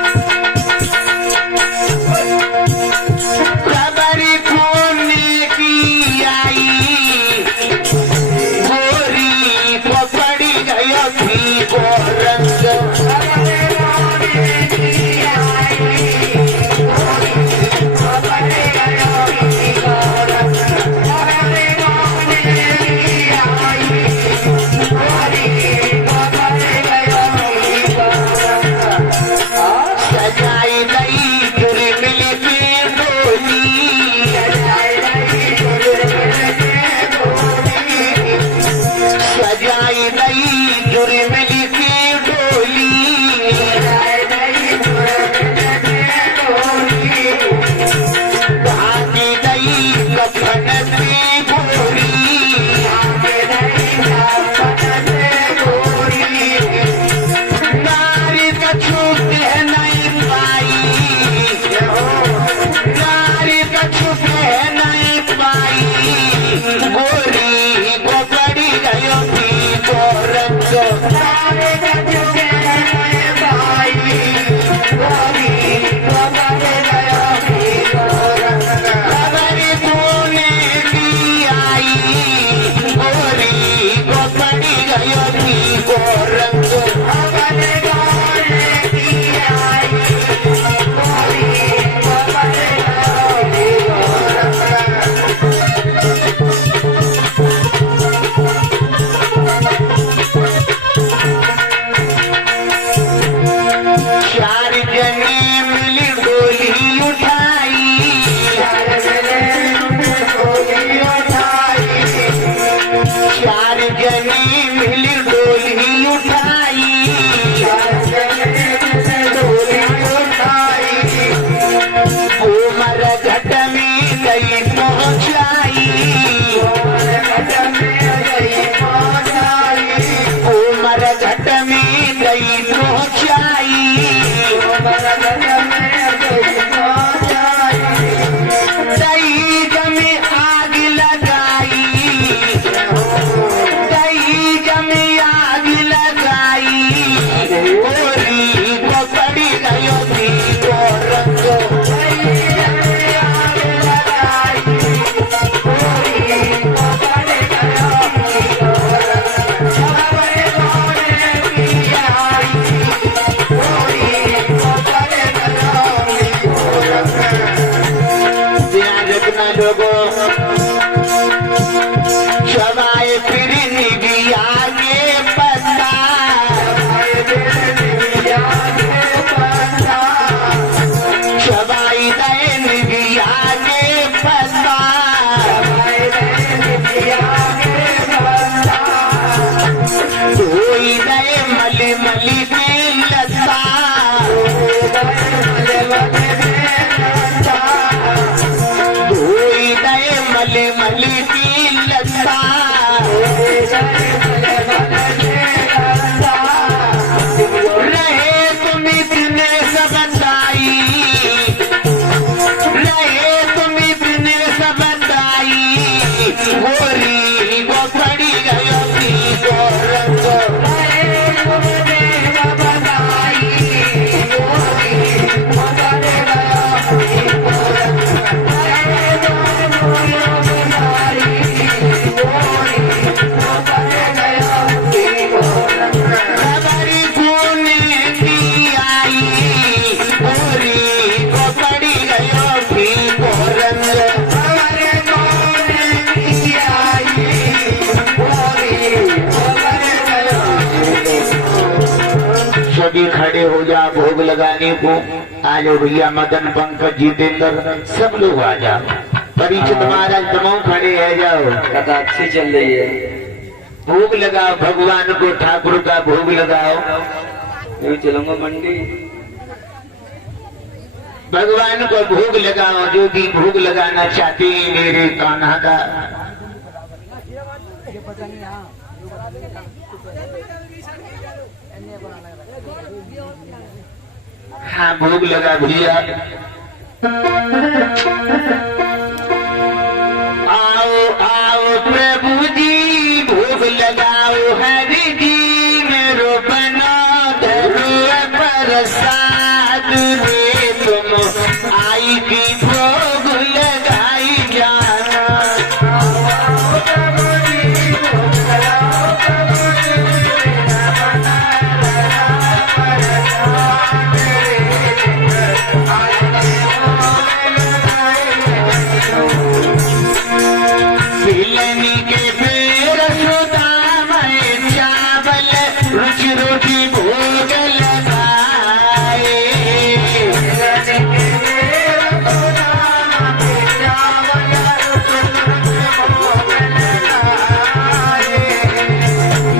चार जने मिल डोली उठाई, उमर घट में गई पहुंचाई, उमर घट में गई पहुंचाई, दही जमे आग लगाई, दही जमे आग लगाई, गोरी पकड़ी गयो थी को रंग, लोगों शवाए फिर निभी आगे पता, शवाई दे निभी आगे पता, धोई दे मली मली की लता, मली मली की लता, रहे तुम इतने सबताई, रहे तुम इतने सबताई, गोरी वो पड़ी गयो थी को रंग, सभी खड़े हो जा भोग लगाने को। आ जाओ भैया, मदन पंकज जितेंद्र सब लोग आ जाओ। परीक्षित महाराज तुम खड़े है, जाओ। कथा अच्छी चल रही है, भोग लगाओ भगवान को, ठाकुर का भोग लगाओ। मैं चलूंगा मंडी, भगवान को भोग लगाओ। जो भी भोग लगाना चाहते हैं मेरे कान्हा का, हाँ भोग लगा भैया। आओ आओ प्रभु जी भोग लगाओ, हरि जी मेरो बना धरो प्रसाद रे, तुम आई की भोग लगाई जाना। सिलनी के पेड़ सुदाम चावल रुचि रोटी भोग लगाए,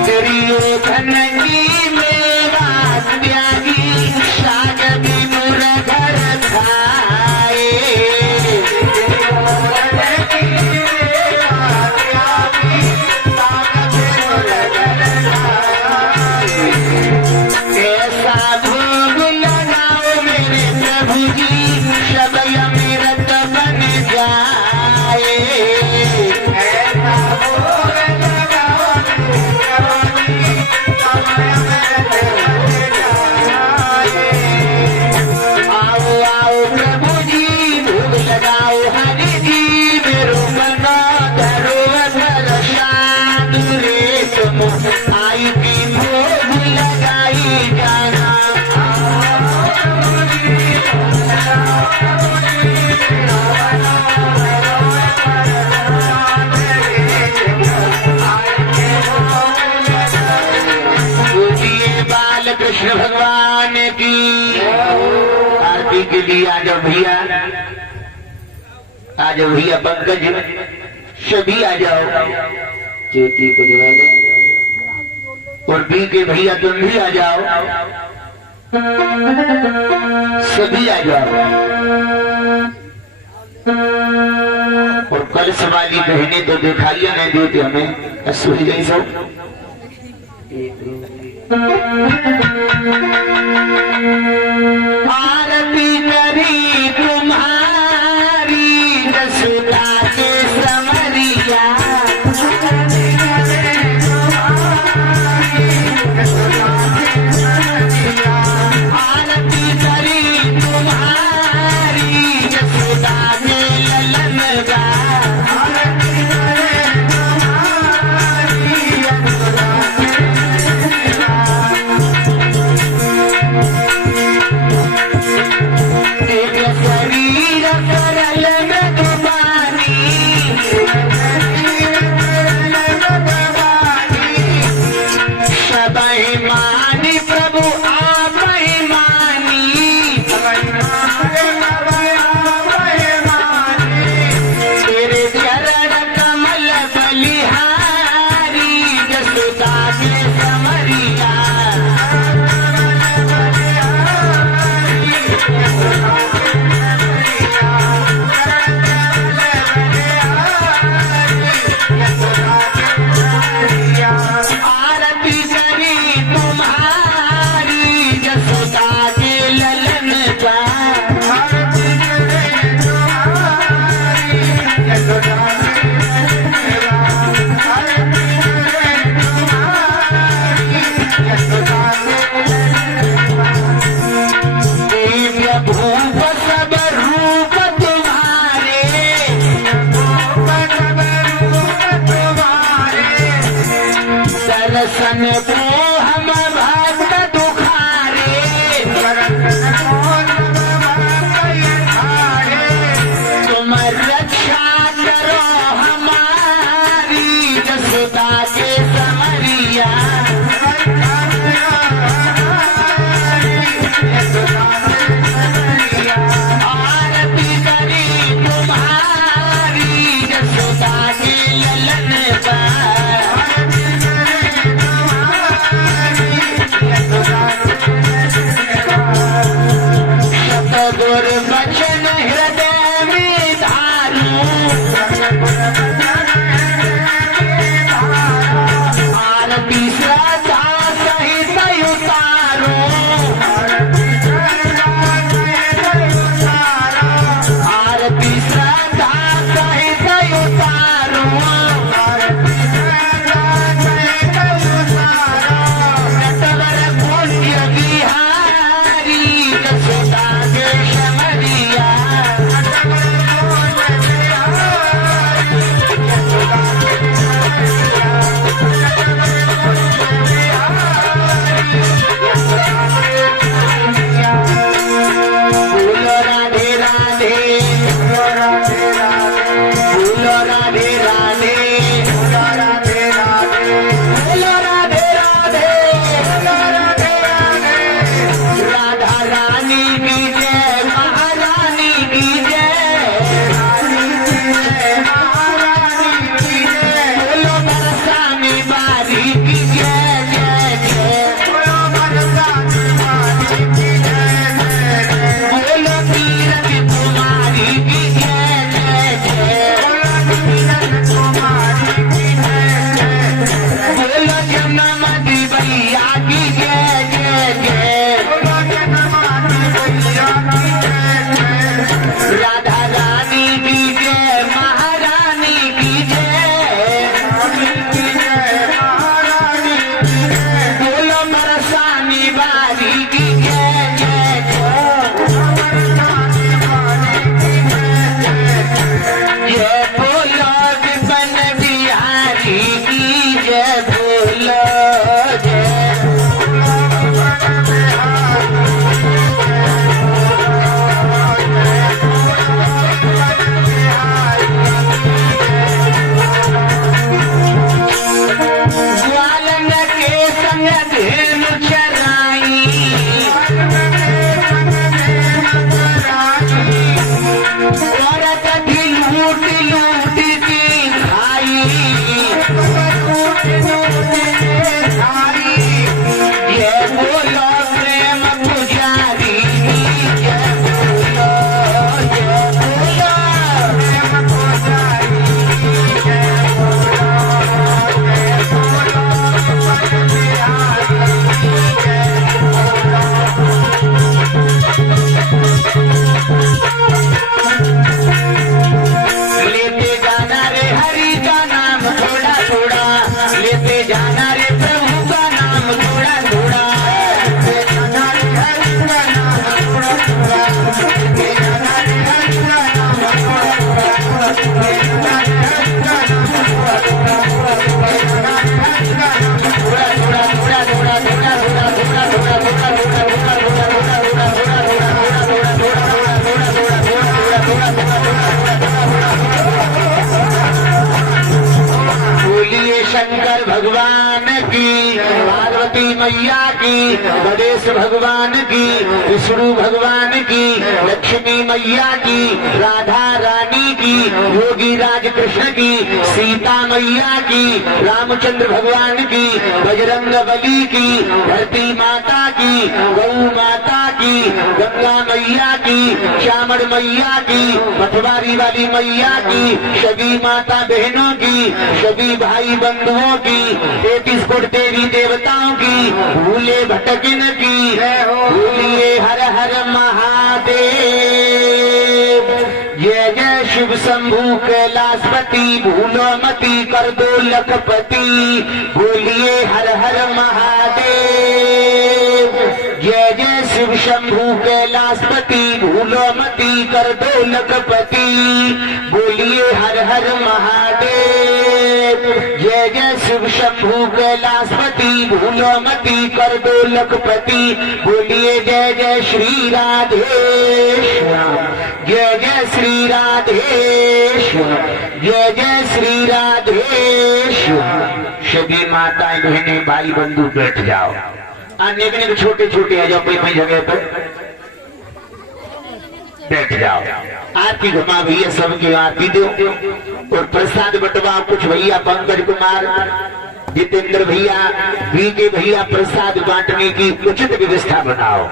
दुर्योधन की मेवा त्यागी, साग भी मुरघर खाए। ऐसा भोग लगाओ मेरे प्रभु जी, सब अमृत बन जाए। ऐसा भोग लगाओ आओ आओ प्रभु जी भोग लगाओ, हरि जी मेरो बना धरो प्रसाद रे, तुम आई की भोग लगाई जाना। पूजिए बाल कृष्ण भगवान की आरती के लिए आ जाओ भैया, आ जाओ भैया पंकज, सभी आ जाओ। ज्योति को जला ले। और बी के भैया तुम भी आ जाओ, सभी आ जाओ। और कलश वाली बहनें तो दिखाइए नहीं देते हमें, असुई नहीं सब। आरती करी तुम्हारी जसुदा के समरिया, आरती करी तुम्हारी जसुदा के ललन गा, एक शरीर सरल मधुबानी, सबहि मानी प्रभु आप ही मानी, तेरे चरण कमल बलिहारी जसुदा के समरिया, आरती करी तुम्हारी जसुदा के ललन का, दिव्य भूप सब रूप तुम्हारे, दर्शन को हम भक्त दुखारे, तुम रक्षा करो हमारी जसुदा के समरिया, आरती करी तुम्हारी जसुदा के ललन का, की, पार्वती मैया की, गणेश भगवान की, विष्णु भगवान की, लक्ष्मी मैया की, राधा रानी की, योगी राज कृष्ण की, सीता मैया की, रामचंद्र भगवान की, बजरंग बली की, धरती माता की, गौ माता की, गंगा मैया की, श्यामड़ मैया की, पटवारी वाली मैया की, सभी माता बहनों की, सभी भाई बंधुओं की, 33 कोट देवी देवताओं की, भूले भटकिन की, भूलिए हर हर महादेव। जय जय शिव शंभु कैलाशपति, भूलो मती कर दो लखपति, बोलिए हर हर महादेव। जय जय शिव शंभु कैलाशपति, भूलो मती कर दो लखपति, बोलिए हर हर महादेव। जय जय शिव शंभु कैलाशपति, भूलो मती कर दो लखपति, बोलिए जय जय श्री राधेश्याम, जय जय श्री राधेश्याम, जय जय श्री राधेश्याम। सभी माताएं बहनें भाई बंधु बैठ जाओ। अनेक छोटे छोटे आ जाओ कोई जगह पर बैठ जाओ। आरती घुमा भैया, सबकी आरती दो और प्रसाद बंटवाओ। कुछ भैया पंकज कुमार, जितेंद्र भैया, बीके भैया प्रसाद बांटने की उचित व्यवस्था बनाओ।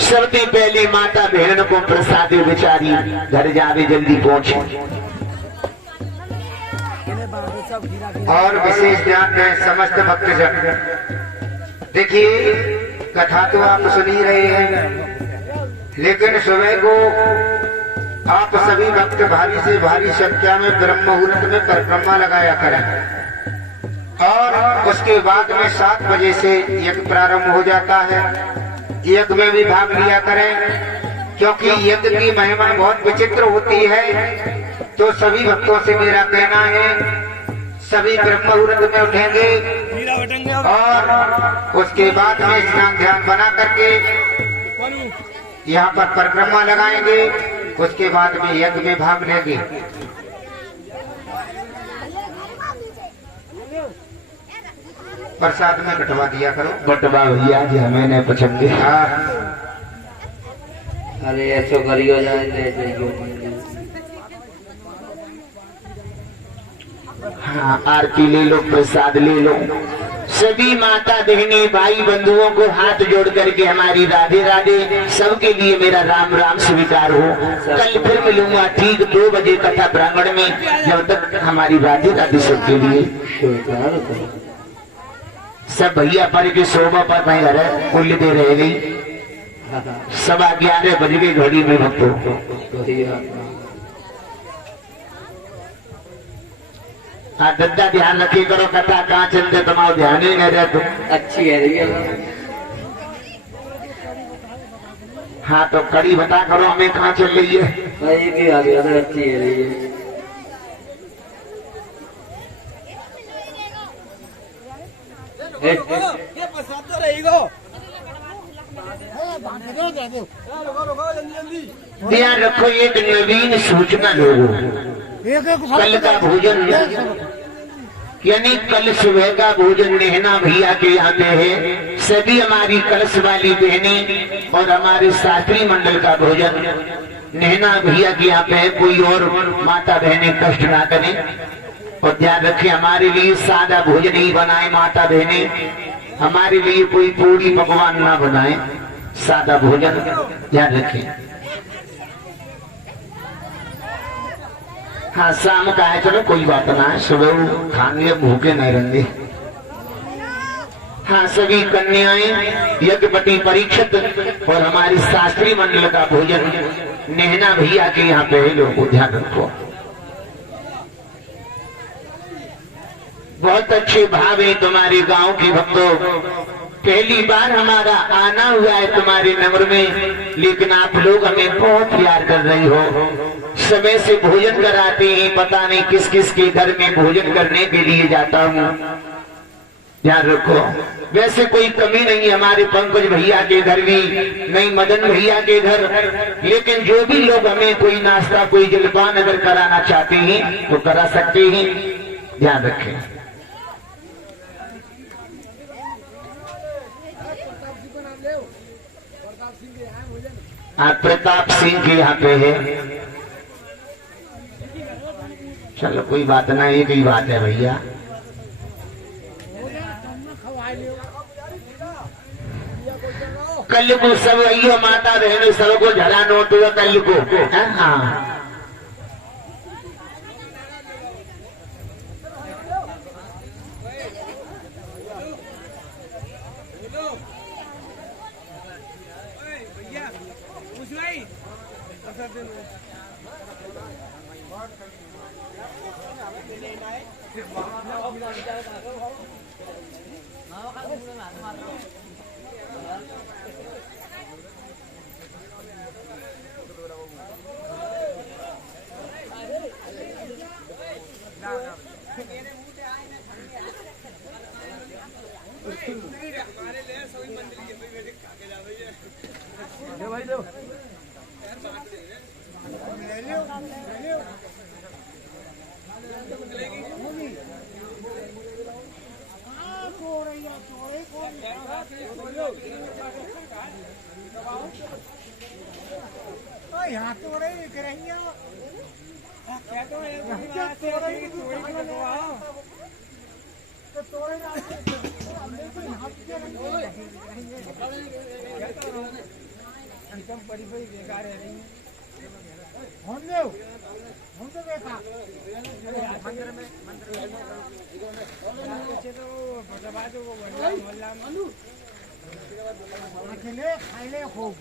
सबसे पहले माता बहन को प्रसाद बेचारी घर जावे जल्दी पहुंचे। और विशेष ध्यान दें समस्त भक्तजन। देखिए कथा तो आप सुन ही रहे हैं, लेकिन सुबह को आप सभी भक्त भारी से भारी संख्या में ब्रह्म मुहूर्त में परिक्रमा लगाया करें। और उसके बाद में 7 बजे से यज्ञ प्रारंभ हो जाता है। यज्ञ में भी भाग लिया करें, क्योंकि यज्ञ की महिमा बहुत विचित्र होती है। तो सभी भक्तों से मेरा कहना है, सभी ब्रह्म मुहूर्त में उठेंगे और उसके बाद में स्नान ध्यान बना करके यहाँ पर परिक्रमा लगाएंगे। उसके बाद में यज्ञ में भाग लेंगे। प्रसाद में कटवा दिया करो। बटवा भैया जी हमें नहीं पसंद। हाँ अरे ऐसा करियो जाए। हाँ आरती ले लो, प्रसाद ले लो। सभी माता बहने भाई बंधुओं को हाथ जोड़ करके हमारी राधे राधे। सबके लिए मेरा राम राम स्वीकार हो। कल फिर मिलूंगा ठीक 2 बजे कथा प्रांगण में। जब तक हमारी राधे राधे सबके लिए सब भैया पर के शोभा पर मैं घर कुल दे रह गई। 11:15 बज गई घड़ी में भक्तों। हाँ दद्दा ध्यान रखे करो, कथा कहाँ चलते तुम्हारा ध्यान ही नहीं रहते। अच्छी है रही हाँ तो कड़ी बता करो हमें कहाँ चल रही है। अच्छी है रही है। ध्यान रखो, एक नवीन सूचना लोगों, कल का भोजन यानी कल सुबह का भोजन नेहना भैया के यहाँ पे है। सभी हमारी कलश वाली बहनें और हमारे शास्त्री मंडल का भोजन नेहना भैया के यहाँ पे है। कोई और माता बहनें कष्ट ना करें और ध्यान रखें, हमारे लिए सादा भोजन ही बनाए माता बहनें। हमारे लिए कोई पूरी पकवान ना बनाए, सादा भोजन ध्यान रखें। हाँ शाम का है, चलो कोई बात ना है, सुबह खाएंगे भूखे नहीं रहेंगे। हाँ सभी कन्याएं यज्ञपति परीक्षित और हमारी शास्त्री मंडल का भोजन नेहना भैया के यहाँ पे लोगों ध्यान रखो। बहुत अच्छे भाव है तुम्हारे गांव के भक्तों। पहली बार हमारा आना हुआ है तुम्हारे नगर में, लेकिन आप लोग हमें बहुत प्यार कर रही हो। समय से भोजन कराते हैं, पता नहीं किस किस के घर में भोजन करने के लिए जाता हूँ। ध्यान रखो, वैसे कोई कमी नहीं हमारे पंकज भैया के घर भी नहीं, मदन भैया के घर, लेकिन जो भी लोग हमें कोई नाश्ता कोई जलपान अगर कराना चाहते हैं तो करा सकते हैं। ध्यान रखें। प्रताप सिंह जी यहाँ पे है। चलो कोई बात ना, एक ही बात है भैया। कल को सब भैया माता बहनों सबको झला नोट हुआ कल को। हाँ यहाँ तो रही करेंगे क्या तो तोड़े एकदम बड़ी बड़ी बेकार है रही हम तो देखा मंदिर में मोहल्ला में खिले खाइले खूब